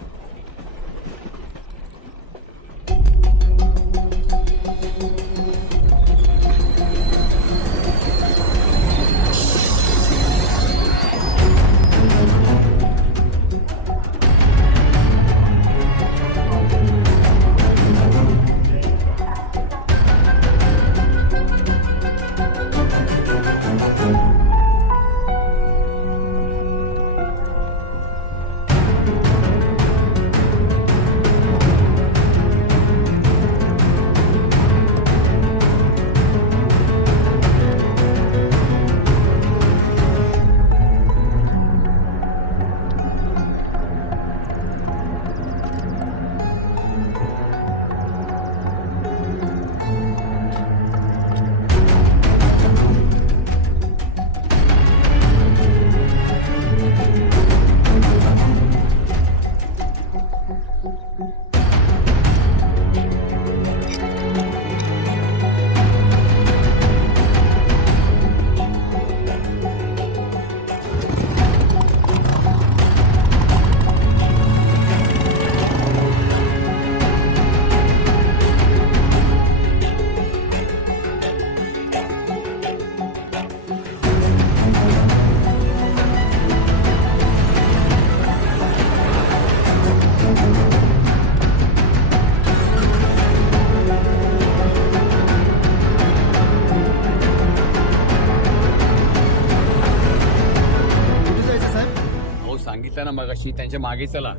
ना मगाशी त्यांच्या मागे चला.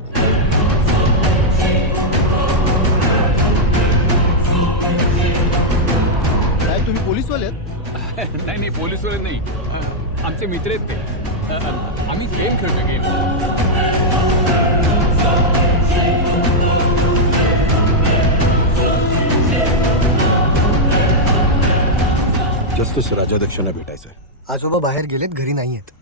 साहेब तुम्ही पोलीसवाले आहेत? नाही नाही पोलीसवाले नाही, आमचे मित्र आहेत ते. आम्ही गेम खेळतो, गेम. जस्टिस राजाध्यक्षांना भेटायचंय. आजोबा बाहेर गेलेत, घरी नाही आहेत.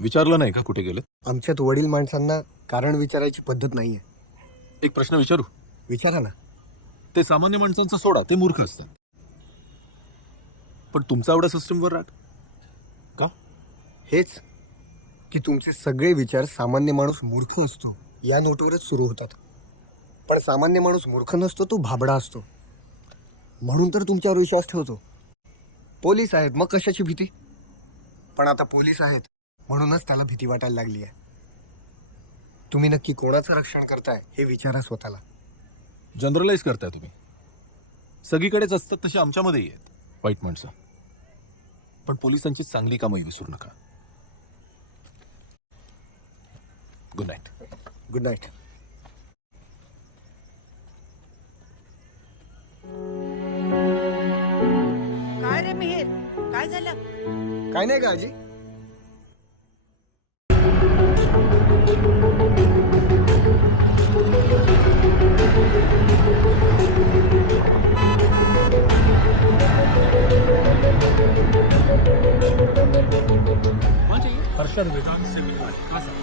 विचारलं नाही का कुठे गेलं? आमच्यात वडील माणसांना कारण विचारायची पद्धत नाहीये. एक प्रश्न विचारू? विचारा ना. ते सामान्य माणसांचा सोडा, ते मूर्ख असतात. पण तुमचा एवढा सिस्टमवर राग का? हेच की तुमचे सगळे विचार सामान्य माणूस मूर्ख असतो या नोटवरच सुरू होतात. पण सामान्य माणूस मूर्ख नसतो, तो भाबडा असतो. म्हणून तर तुमच्यावर विश्वास ठेवतो. पोलीस आहेत मग कशाची भीती? पण आता पोलीस आहेत म्हणूनच त्याला भीती वाटायला लागली आहे. तुम्ही नक्की कोणाचं रक्षण करताय हे विचारा स्वतःला. जनरलाइज करताय तुम्ही. सगळीकडेच असतात तसे आमच्यामध्येही आहेत वाईट माणसं. पण पोलिसांची चांगली कामं विसरू नका. Good night. Good night. काय झालं? काय नाही का आजी? हर्षद वेदांत से मिलना है। हाँ सर।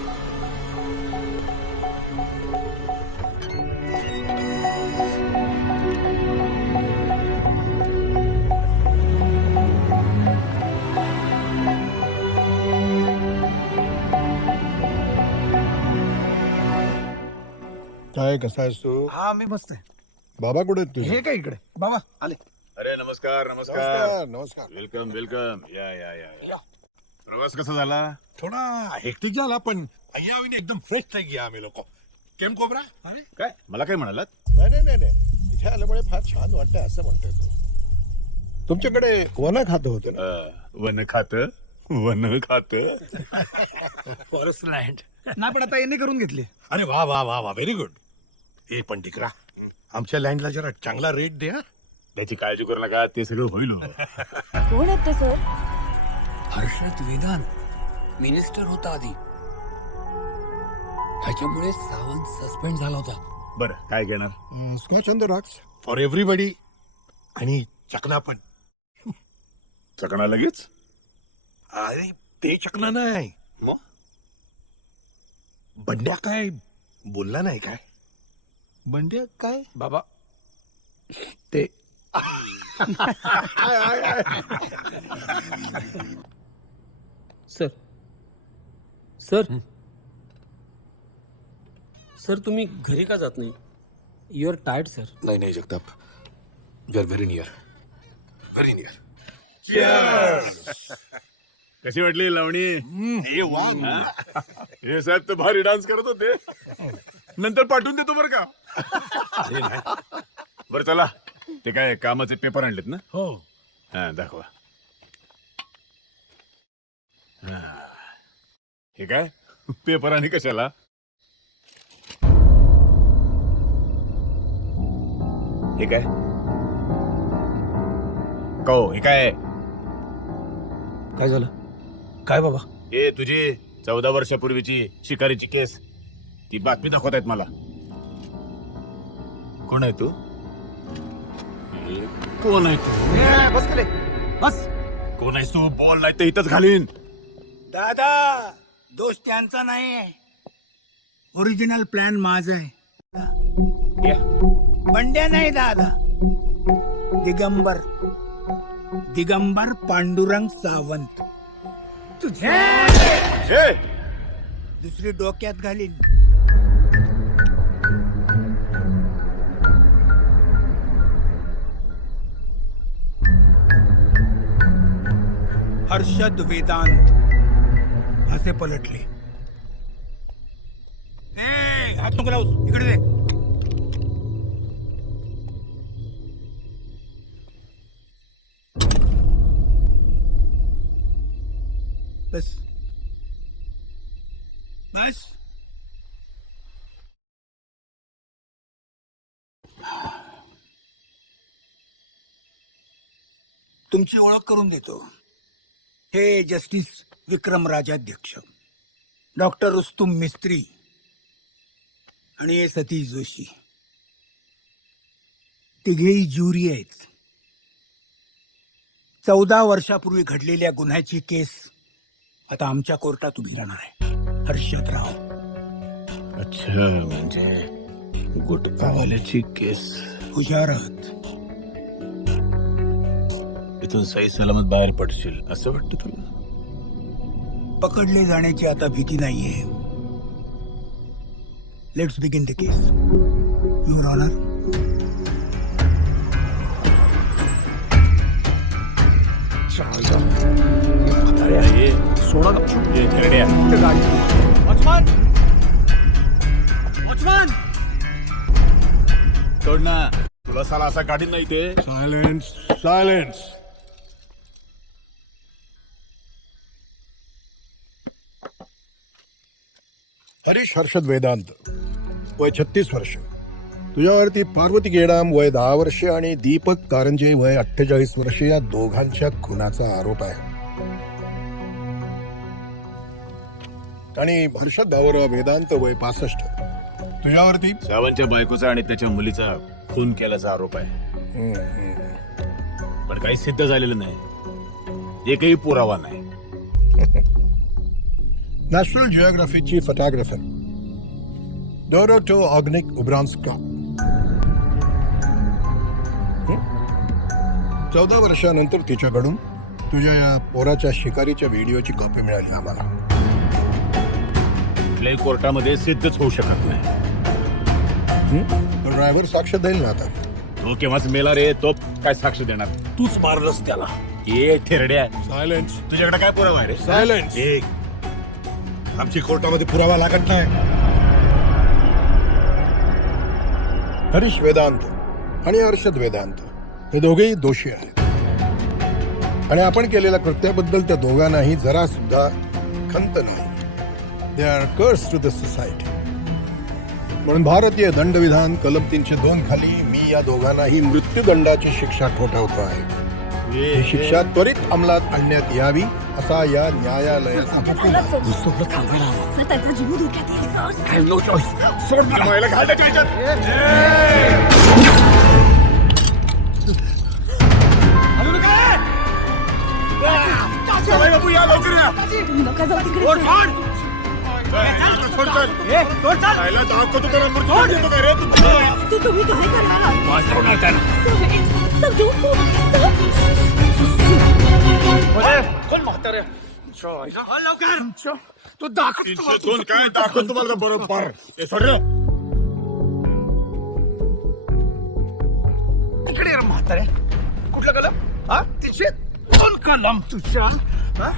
काय कसा आहेस तू? हा मी मस्त आहे. बाबा कुठे आहेत तुझे? हे काय इकडे बाबा आले. अरे नमस्कार नमस्कार नमस्कार नमस्कार. वेलकम वेलकम या या या प्रवास कसा झाला? थोडा हेक्टिक झाला पण अय्यावीने एकदम फ्रेश नाही गया आम्ही लोक. केम कोबरा? अरे काय मला काय म्हणालात? नाही नाही नाही नाही इथे आल्यामुळे फार छान वाटतंय असं म्हणतोय तू. तुमच्याकडे वना खातं होतं ना? वन खात वन खात फॉरेस्ट लँड। नाही पण आता यांनी करून घेतली. अरे वा वा वा वा व्हेरी गुड. ए पण टिकरा आमच्या लँडला जरा चांगला रेट दे हा. त्याची काळजी करू नका ते सगळं होईल हो. कोण आहेत ते सर? हर्षद वेदांत मिनिस्टर होता आधी, त्याच्यामुळे सावंत सस्पेंड झाला होता. बरं काय घेणार? Scotch on the rocks. For everybody. आणि चकना पण. चकणा लगेच? अरे ते चकना नाही मग? बंड्या काय बोलला नाही काय? बंड्या काय बाबा ते सर सर सर तुम्ही घरी का जात नाही? You are tired sir. नाही नाही Jagtap, you are very near, very near. कशी वाटली लावणी? हे साहेब तर भारी डान्स करत होते. नंतर पाठवून देतो बरं का. बरं चला, ते काय कामाचे पेपर आणलेत ना? हो। हा दाखवा. हा. हे काय पेपर आणि कशाला? हे काय कहो हे काय? काय झालं? काय बाबा? हे तुझी 14 वर्षापूर्वीची शिकारीची केस, ती बातमी दाखवत आहेत मला. कोण आहे तू? कोण आहे तू? बस केले बस. कोण आहेस तू? बॉल नाही तर इथंच घालीन. दादा दोष त्यांचा नाही, ओरिजिनल प्लॅन माझा आहे. बंड्या नाही दादा, दिगंबर दिगंबर पांडुरंग सावंत. हे! दुसरी डोक्यात घालीन. हर्षद वेदांत असे पलटले. ए, हात नको लावूस, इकडे दे. बस बस. तुमची ओळख करून देतो. हे जस्टिस विक्रम राजाध्यक्ष, डॉक्टर रुस्तुम मिस्त्री आणि हे सतीश जोशी, तिघेही ज्युरी आहेत. 14 वर्षापूर्वी घडलेल्या गुन्ह्याची केस आता आमच्या कोर्टात उभी राहणार आहे. हर्षदराव. अच्छा, म्हणजे गुटखावाल्याची केस. हुशार आहात. इथून सही सलामत बाहेर पडशील असं वाटतं तुला? पकडले जाण्याची आता भीती नाहीये. Let's begin the case. Your honour. सोडा खेळड्या. सोड ना, तुला साला असा काढीन नाही ते. Silence silence. हरीश हर्षद वेदांत, वय 36 वर्ष, तुझ्यावरती पार्वती गेडाम वय 10 वर्ष आणि दीपक कारंजे वय 48 वर्ष या दोघांच्या खुनाचा आरोप आहे. आणि हर्षद दावरा वेदांत वय 65 तुझ्यावरती सावंतच्या बायकोचा आणि त्याच्या मुलीचा खून केल्याचा आरोप आहे. पण काही सिद्ध झालेलं नाही, एकही पुरावा नाही. नॅशनल जिओग्राफीची फोटोग्राफर डोरोटो ऑग्निक उब्रान्स्का 14 वर्षानंतर तिच्याकडून तुझ्या या पोराच्या शिकारीच्या व्हिडिओची कॉपी मिळाली आम्हाला. कुठल्याही कोर्टामध्ये सिद्धच होऊ शकत नाही. तो ड्रायव्हर साक्ष देईल ना आता. तो केव्हाच मेला रे, तो काय साक्ष देणार? तूच मारलंस त्याला. ए ठेरड्या, सायलेन्स. तुझ्याकडे काय पुरावा आहे रे? सायलेन्स. आमची कोर्टामध्ये पुरावा लागत नाही. हरीश वेदांत आणि हर्षद वेदांत हे दोघेही दोषी आहेत. आणि आपण केलेल्या कृत्याबद्दल त्या दोघांनाही जरा सुद्धा खंत नाही. दे आर कर्स टू द सोसायटी. म्हणून भारतीय दंडविधान कलम 302 खाली मी या दोघांनाही मृत्यूदंडाची शिक्षा ठोठावतो आहे. ही शिक्षा त्वरित अंमलात आणण्यात यावी असा या न्यायालयाचा हुकूम आहे. तुम्ही काय करणार? तू दाखवतो काय दाखवतो तुम्हाला बरोबर. इकडे ये म्हातारे. कुठलं कलम? हा 302 कलम तुझ्या. हा?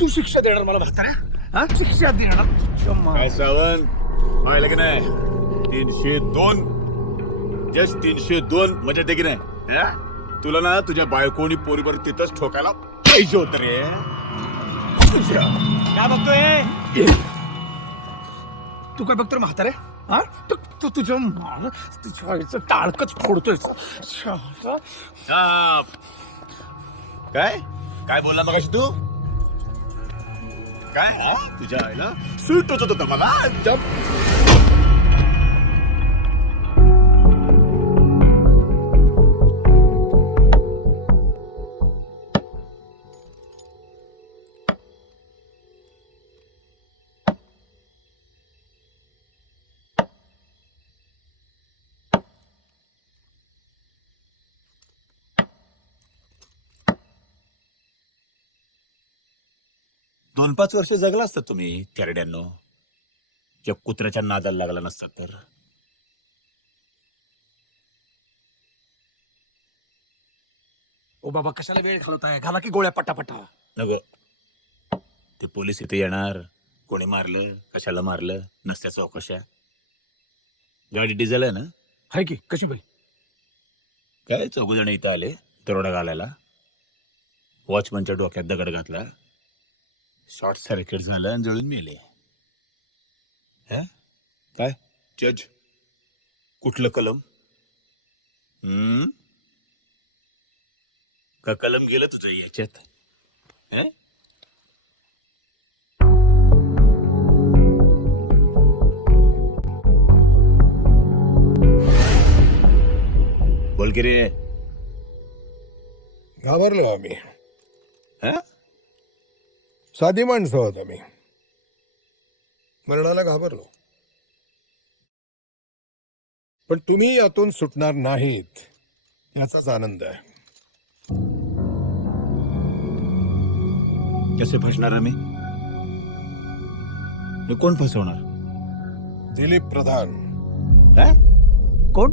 तू शिक्षा देणार मला म्हातारे? हा शिक्षा देणार तुझ्या काय सावंत पाहिलं की नाही? 302 जस्ट 302 म्हणजे ते की नाही? हा? तुला ना तुझ्या बायकोनी पोरीवर तिथंच ठोकायला पाहिजे होत रे. काय बघतोय तू? काय बघतोय म्हातारे? हा तू तुझ्या तुझ्या टाळकच फोडतोय. काय काय बोलला मगाशी तू? काय हा? तुझ्या आईला स्वीट टोचत होता मला. दोन 5 वर्ष जगला असतात तुम्ही कॅरेड्यांनो, ज्या कुत्र्याच्या नादाला लागला नसतात तर. ओ बाबा कशाला वेळ घालवताय? घाला की गोळ्या पटापटा. नग ते पोलीस इथे येणार, कोणी मारलं, कशाला मारलं, नसत्या चौकशा. गाडी डिझेल आहे ना? आहे की. कशी बाई? काय 4 जण इथं आले दरोडा घालायला. वॉचमनच्या डोक्यात दगड घातला, शॉर्ट सर्किट झालं आणि जळून मेले. काय जज कुठलं कलम? का कलम गेलं तुझं याच्यात? बोल की रे. घाबरलो आम्ही. साधी माणसं आहोत आम्ही. मरणाला घाबरलो. पण तुम्ही यातून सुटणार नाहीत याचाच आनंद आहे. कसे फसणार आम्ही? मी कोण फसवणार? दिलीप प्रधान. कोण?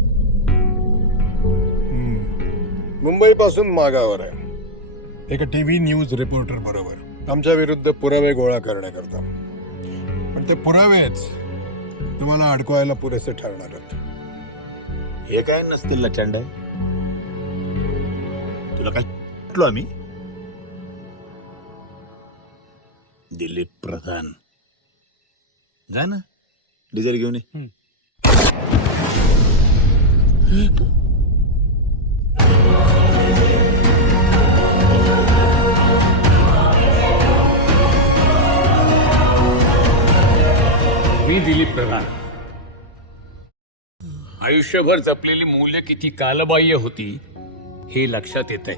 मुंबई पासून मागावर आहे. एका टीव्ही न्यूज रिपोर्टर बरोबर आमच्या विरुद्ध पुरावे गोळा करण्याकरता. पण ते पुरावेच तुम्हाला अडकवायला पुरेसे ठरणार आहेत. हे काय नसतील लचांड. तुला काय म्हटलो आम्ही? दिलीप प्रधान. जा ना डिझेल घेऊन ये. मी दिलीप प्रधान. आयुष्यभर जपलेली मूल्य किती कालबाह्य होती हे लक्षात येत आहे.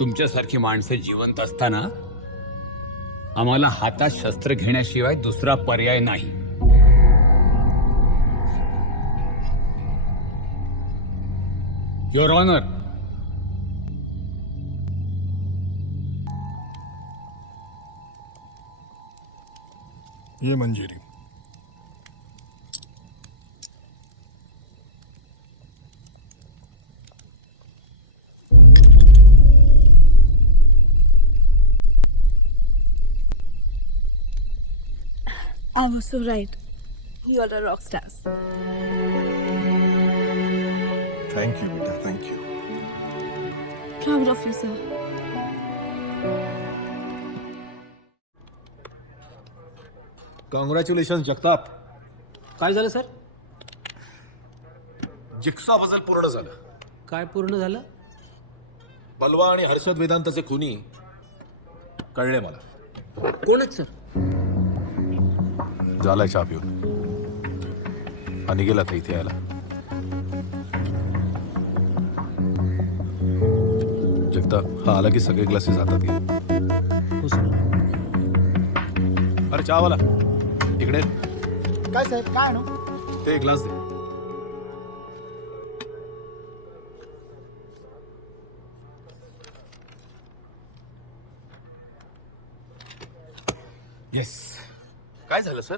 तुमच्यासारखी माणसं जिवंत असताना आम्हाला हातात शस्त्र घेण्याशिवाय दुसरा पर्याय नाही. युअर ऑनर, ये Manjiri. I was so right. You are a rock star. Thank you बेटा, thank you. Proud of you, sir. Congratulation Jagtap. काय झालं सर? जिक्सा पझल पूर्ण झालं. काय पूर्ण झालं? बलवा आणि हर्षद वेदांतचे खुनी कळले मला. कोणच सर? झालाय चहा पिऊन आणि गेला था इथे यायला. जगताप हा आला की सगळे ग्लासेस हातात घे. हो सर. अरे चहावाला इकडे. काय साहेब, काय आणू? ते एक ग्लास दे. येस. काय झालं sir?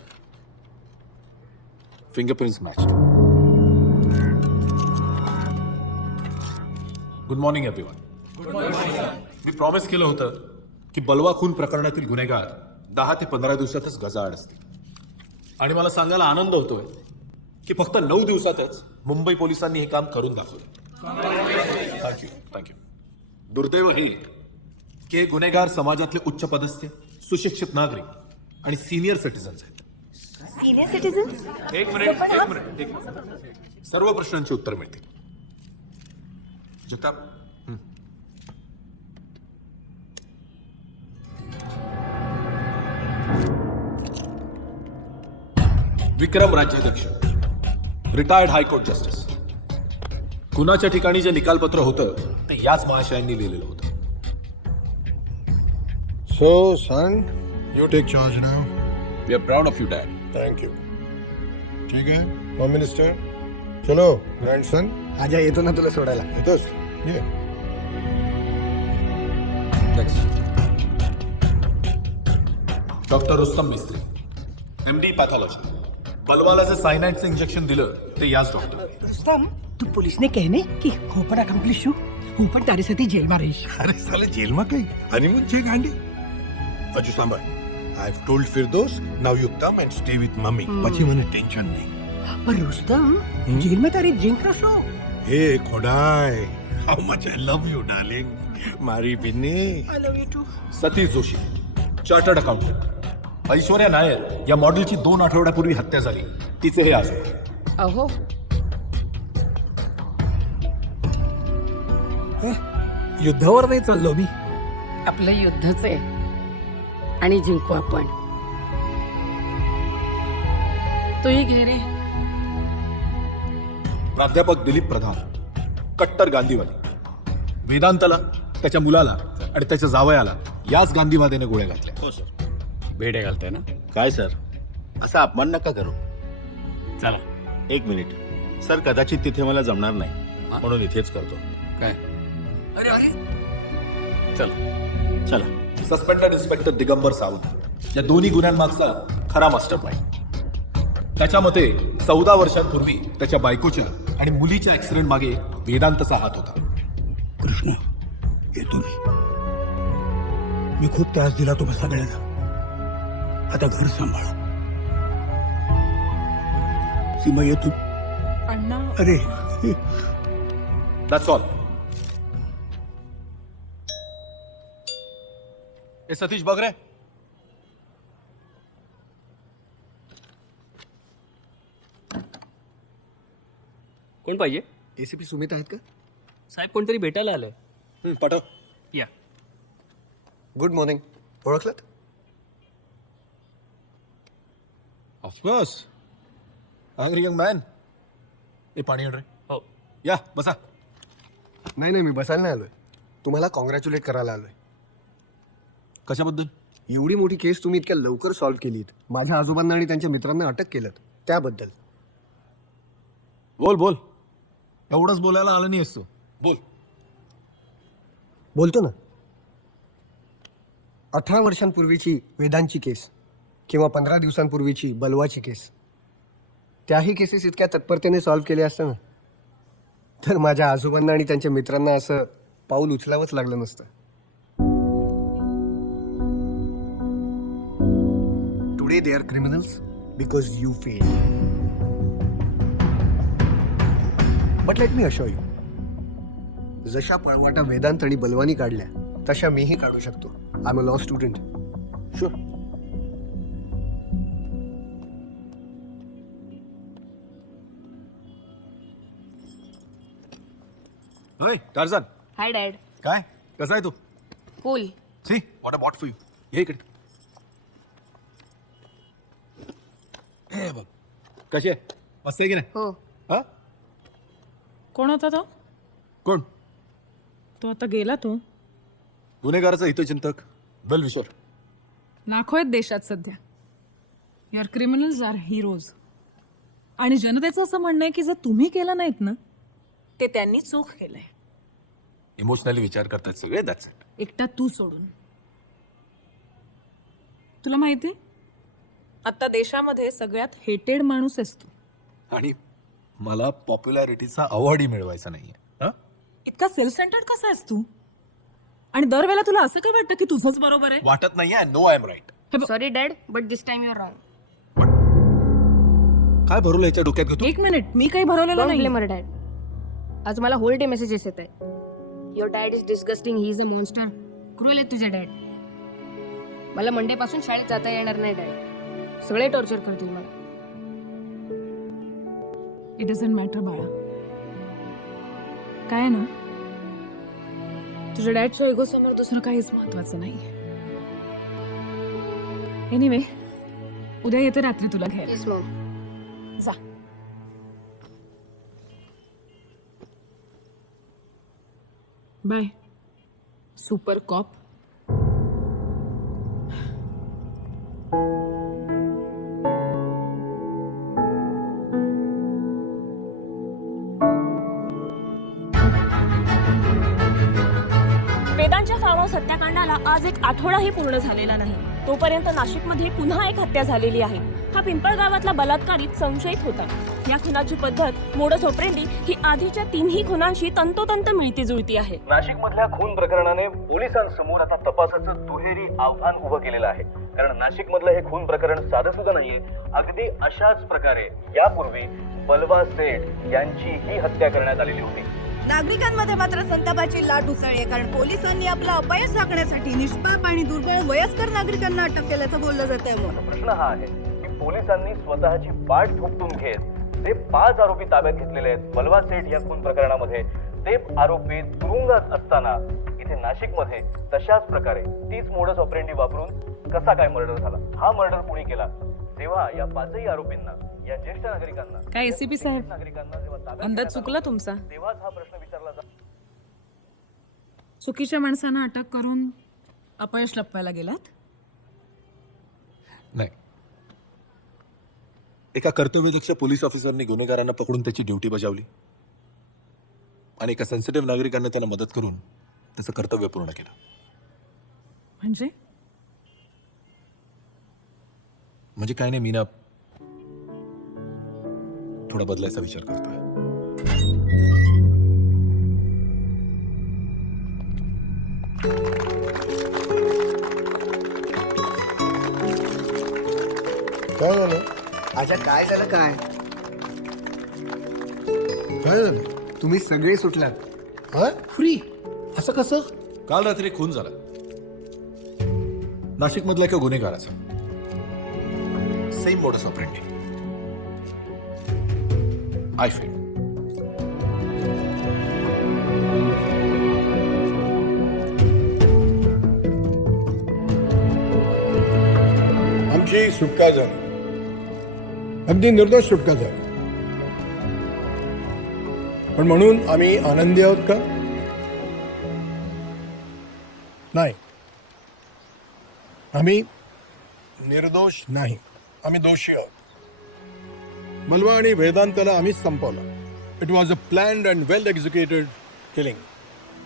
Fingerprints match. Good morning everyone. Good morning. मी प्रॉमिस केलं होतं की बलवा खून प्रकरणातील गुन्हेगार 10 ते 15 दिवसातच गजाआड असतील. आणि मला सांगायला आनंद होतोय की फक्त 9 दिवसातच मुंबई पोलिसांनी हे काम करून दाखवलं. थँक्यू. दुर्दैव हे की हे गुन्हेगार समाजातले उच्च पदस्थ, सुशिक्षित नागरिक आणि सिनियर सिटीजन्स आहेत. Senior citizens? एक मिनिट. सर्व प्रश्नांची उत्तर मिळतील. जगताप. विक्रम राज्याध्यक्ष, रिटायर्ड हायकोर्ट जस्टिस. कुणाच्या ठिकाणी जे निकालपत्र होतं ते याच महाशयांनी लिहिलेलं होतं. So, son, you take charge now. We are proud of you dad. Thank you. ठीक है, होम मिनिस्टर. चलो, ग्रँडसन. आजा येतो ना तुला सोडायला. येतोस? ये. डॉक्टर रुस्तम मिस्त्री, MD पॅथॉलॉजी. बलवाला जे सायनाइडचं इंजेक्शन दिलं ते याच डॉक्टर. रुस्तम, तू पुलिस ने कहने कि ऊपर अकम्प्लिश हूँ ऊपर तारे साथी जेल में रहीश. अरे साले जेलમાં કઈ હનીમૂન છે ગાંડી. હજુ સાંભળ, I have told Firdaus now you come and stay with mummy. પછી મને ટેન્શન નહીં. पर रुस्तम, जेल में तारी ड्रिंक रशो. હે ખોડાય, how much I love you darling. મારી Binni. I love you too. Satish Joshi, chartered accountant. Aishwarya Nair या मॉडेलची 2 आठवड्यापूर्वी हत्या झाली. तिचे हे आजोबा. अहो, युद्धावर नाही चाललो मी. आपलं युद्धच आहे आणि जिंकू आपण. तूही घे रे. प्राध्यापक दिलीप प्रधान, कट्टर गांधीवादी. वेदांतला, त्याच्या मुलाला आणि त्याच्या जावयाला याच गांधीवादीने गोळ्या घातल्या. हो सर. भेडे घालताय ना? काय सर, असा अपमान नका करू. चला. एक मिनिट सर, कदाचित तिथे मला जमणार नाही म्हणून इथेच करतो. काय? अरे अरे, चला. चला. सस्पेंडेड इन्स्पेक्टर दिगंबर सावंत या दोन्ही गुन्ह्यांमागचा खरा मास्टर माइंड. त्याच्या मते 14 वर्षांपूर्वी त्याच्या बायकोच्या आणि मुलीच्या ऍक्सिडेंट मागे वेदांतचा हात होता. कृष्ण, येतो मी खूप त्रास दिला तुम्हा सगळ्यांना. आता घर सांभाळा. सीमा, येतो. अण्णा, अरे दॅट्स ऑल. ए सतीश बघ रे. कोण पाहिजे? एसीपी सुमित आहेत का? साहेब कोणतरी भेटायला आलंय. पाठव. या. Good morning. ओळखलात? ऑफकोर्स. Angry young man. हे पाणी आण रे. हो. या बसा. नाही मी बसायला नाही आलोय. तुम्हाला कॉंग्रॅच्युलेट करायला आलोय. कशाबद्दल? एवढी मोठी केस तुम्ही इतक्या लवकर सॉल्व्ह केलीत. माझ्या आजोबांना आणि त्यांच्या मित्रांना अटक केलं त्याबद्दल. बोल. एवढंच बोलायला आलं नाही असतो. बोल. बोलतो ना. 18 वर्षांपूर्वीची वेदांची केस किंवा 15 दिवसांपूर्वीची बलवाची केस, त्याही केसेस इतक्या तत्परतेने सॉल्व्ह केल्या असतं ना, तर माझ्या आजोबांना आणि त्यांच्या मित्रांना असं पाऊल उचलावंच लागलं नसतं. Today they are criminals because you fail. But let me ashore you, जशा पळवाटा वेदांत आणि बलवानी काढल्या तशा मीही काढू शकतो. I am a law student. Sure. Hi Tarzan. Hi dad. काय कसा आहे तू? Cool. See what a bought for you. ये इकडे. हे बघ कशी आहे? मस्त आहे की नाही? हो. हा? कोण होता तो? कोण? तो आता गेला. तो गुन्हेगाराचा हितचिंतक वेल विशर. लाखो आहेत देशात सध्या. Your criminals are heroes. आणि जनतेचं असं म्हणणं आहे की जर तुम्ही केलं नाहीत ना, ते त्यांनी चूक केलंय. इमोशनली विचार करतात सगळे. That's it. एकटा तू सोडून. तुला माहिती, आता देशामध्ये सगळ्यात हेटेड माणूस आहेस तू. आणि मला पॉप्युलॅरिटीचा अवॉर्डही मिळवायचा नाहीये. हा? इतका सेल्फ सेंटर्ड कसा आहेस तू? आणि दरवेळेला तुला असं काय वाटतं की तुझंच बरोबर आहे? वाटत नाहीये. No I am right. Sorry dad, but this time you are wrong. काय भरवलं याच्या डोक्यात घेतो? एक मिनिट, मी काही भरवलेलं नाही. ब्लेमर डॅड. आज मला होल डे मेसेजेस येत आहे. Your dad is disgusting, he is a monster. Cruel आहे तुझे डॅड. मला मंडे पासून शाळेत जाता येणार नाही डॅड. सगळे टॉर्चर करतील मला. इट डझंट मॅटर बाळा. काय ना, तुझ्या डॅडच्या इगो समोर दुसरं काहीच महत्वाचं नाही. एनिवे, उद्या येते रात्री तुला घ्यायला. Yes mom. जा. Bye super cop. वेदांच्या फार्म हाऊस हत्याकांडाला आज एक आठवडाही पूर्ण झालेला नाही. तोपर्यंत नाशिकमध्ये पुन्हा एक हत्या झालेली आहे. हा पिंपळगावातला बलात्कारित संशयित होता. या खुनाची पद्धत, मोडस ऑपरेंडी ही आधीच्या 3ही खुनांशी तंतोतंत मिळती जुळती आहे. नाशिकमधल्या खून प्रकरणाने पोलिसांसमोर आता तपासाचं दुहेरी आव्हान उभं केलेलं आहे. कारण नाशिकमधलं हे खून प्रकरण साधं सुद्धा नाहीये. अगदी अशाच प्रकारे यापूर्वी बलवा सेठ यांची ही हत्या करण्यात आलेली होती. नागरिकांमध्ये मात्र संतापाची लाट उसळली आहे. कारण पोलिसांनी आपला अपयश झाकण्यासाठी निष्पाप आणि दुर्बळ वयस्कर नागरिकांना अटक केल्याचं बोललं जात आहे. प्रश्न हा आहे की पोलिसांनी स्वतःची पाठ थोपटून घेत ते 5 आरोपी ताब्यात घेतलेले आहेत. बलवा सेठ या खून प्रकरणामध्ये ते आरोपी तुरुंगात असताना इथे नाशिकमध्ये तशाच प्रकारे तीच मोडस ऑपरेंडी वापरून कसा काय मर्डर झाला, हा मर्डर कुणी केला, तेव्हा या 5ही आरोपींना, या ज्येष्ठ नागरिकांना, काय एसीपी साहेब, नागरिकांना जेव्हा ताब्यात अंदाज घेण्यात चुकला आला, तुमचा. तेव्हाच हा प्रश्न विचारला जातो. चुकीच्या माणसांना अटक करून अपयश लपवायला गेलात? नाही. एका कर्तव्यदक्ष पोलीस ऑफिसरने गुन्हेगारांना पकडून त्याची ड्युटी बजावली आणि एका सेन्सिटिव्ह नागरिकांना त्यांना मदत करून त्याचं कर्तव्य पूर्ण केलं. म्हणजे काय नाही, मी ना थोडा बदलायचा विचार करतोय. काय झालं? अच्छा काय झालं? काय काय झालं? तुम्ही सगळे सुटलात. हा? फ्री असं कसं? काल रात्री खून झाला नाशिक मधल्या एका गुन्हेगाराचा. Same modus operandi. I fail. आमची सुटका झाली, अगदी निर्दोष सुटका झाली. पण म्हणून आम्ही आनंदी आहोत का? नाही, आम्ही निर्दोष नाही, आम्ही दोषी आहोत. बलवा आणि वेदांताला आम्ही संपवलं. It was a planned and well executed killing.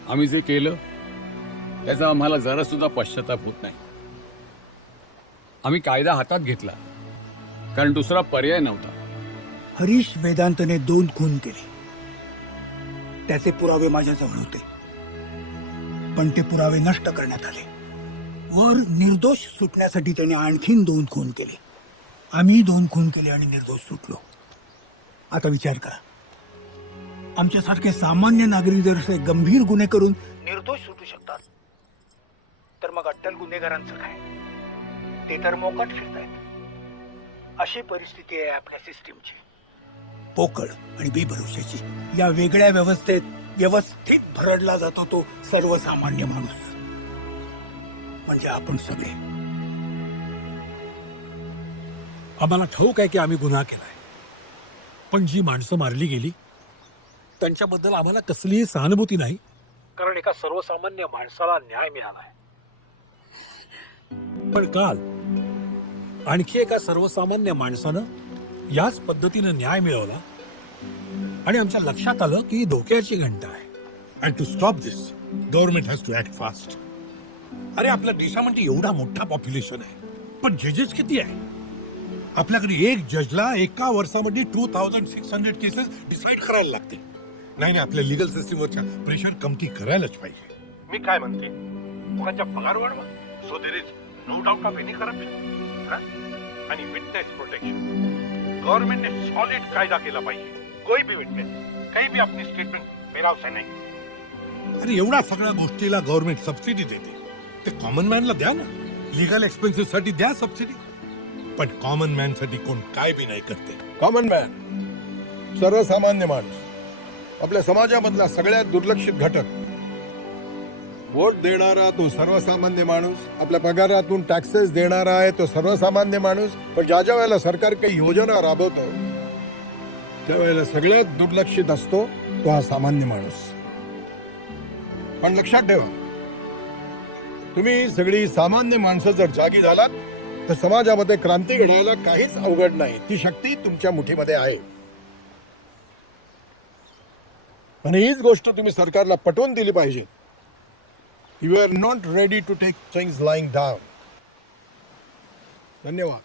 आम्ही जे केलं त्याचा आम्हाला जरा सुद्धा पश्चाताप होत नाही. आम्ही कायदा हातात घेतला कारण दुसरा पर्याय नव्हता. हरीश वेदांतने 2 खून केले, त्याचे पुरावे माझ्याजवळ होते, पण ते पुरावे नष्ट करण्यात आले. वर निर्दोष सुटण्यासाठी त्याने आणखीन 2 खून केले. आम्ही 2 खून केले आणि निर्दोष सुटलो. आता विचार करा, आमच्यासारखे सामान्य नागरिक जर असे गंभीर गुन्हे करून निर्दोष सुटू शकतात, तर मग अट्टल गुन्हेगारांचं काय? ते तर मोकाट फिरतायत. अशी परिस्थिती आहे आपल्या सिस्टीमची, पोकळ आणि बेभरोशाची. या वेगळ्या व्यवस्थेत व्यवस्थित भरडला जातो तो सर्वसामान्य माणूस, म्हणजे आपण सगळे. आम्हाला ठाऊक आहे की आम्ही गुन्हा केलाय, पण जी माणसं मारली गेली त्यांच्याबद्दल आम्हाला कसलीही सहानुभूती नाही, कारण एका सर्वसामान्य माणसाला न्याय मिळालाय. पण काल आणखी एका सर्वसामान्य माणसानं याच पद्धतीनं न्याय मिळवला आणि आमच्या लक्षात आलं की ही धोक्याची घंटा आहे. And to stop this government has to act fast. अरे आपल्या देशामध्ये एवढा मोठा पॉप्युलेशन आहे, पण जजेस किती आहे? आपल्याकडे एक जजला एका वर्षामध्ये 2600 केसेस डिसाईड करायला लागते. नाही, आपल्या लिगल सिस्टीमवरच्या प्रेशर कमती करायलाच पाहिजे. मी काय म्हणते, लोकांच्या पगार वाढवा, so there is no doubt of any corruption. आणि विटनेस प्रोटेक्शन गव्हर्नमेंटने सॉलिड कायदा केला पाहिजे. कोई भी विटनेस काही भी आपली स्टेटमेंट मेरावसा नाही. अरे एवढा सगळ्या गोष्टीला गव्हर्नमेंट सबसिडी देते, ते कॉमन मॅनला द्या ना. लिगल एक्सपेन्सेस साठी द्या सबसिडी, पण कॉमन मॅन साठी कोण काय बी नाही करते. कॉमन मॅन, सर्वसामान्य माणूस, आपल्या समाजामधला सगळ्यात दुर्लक्षित घटक. वोट देणारा तो सर्वसामान्य माणूस, आपल्या पगारातून टॅक्सेस देणारा आहे तो सर्वसामान्य माणूस. पण ज्या ज्या वेळेला सरकार काही योजना राबवतो त्यावेळेला सगळ्यात दुर्लक्षित असतो तो हा सामान्य माणूस. पण लक्षात ठेवा, तुम्ही सगळी सामान्य माणसं जर जागी झालात तर समाजामध्ये क्रांती घडायला काहीच अवघड नाही. ती शक्ती तुमच्या मुठीमध्ये आहे. आणि हीच गोष्ट तुम्ही सरकारला पटवून दिली पाहिजे. You are not ready to take things lying down. धन्यवाद.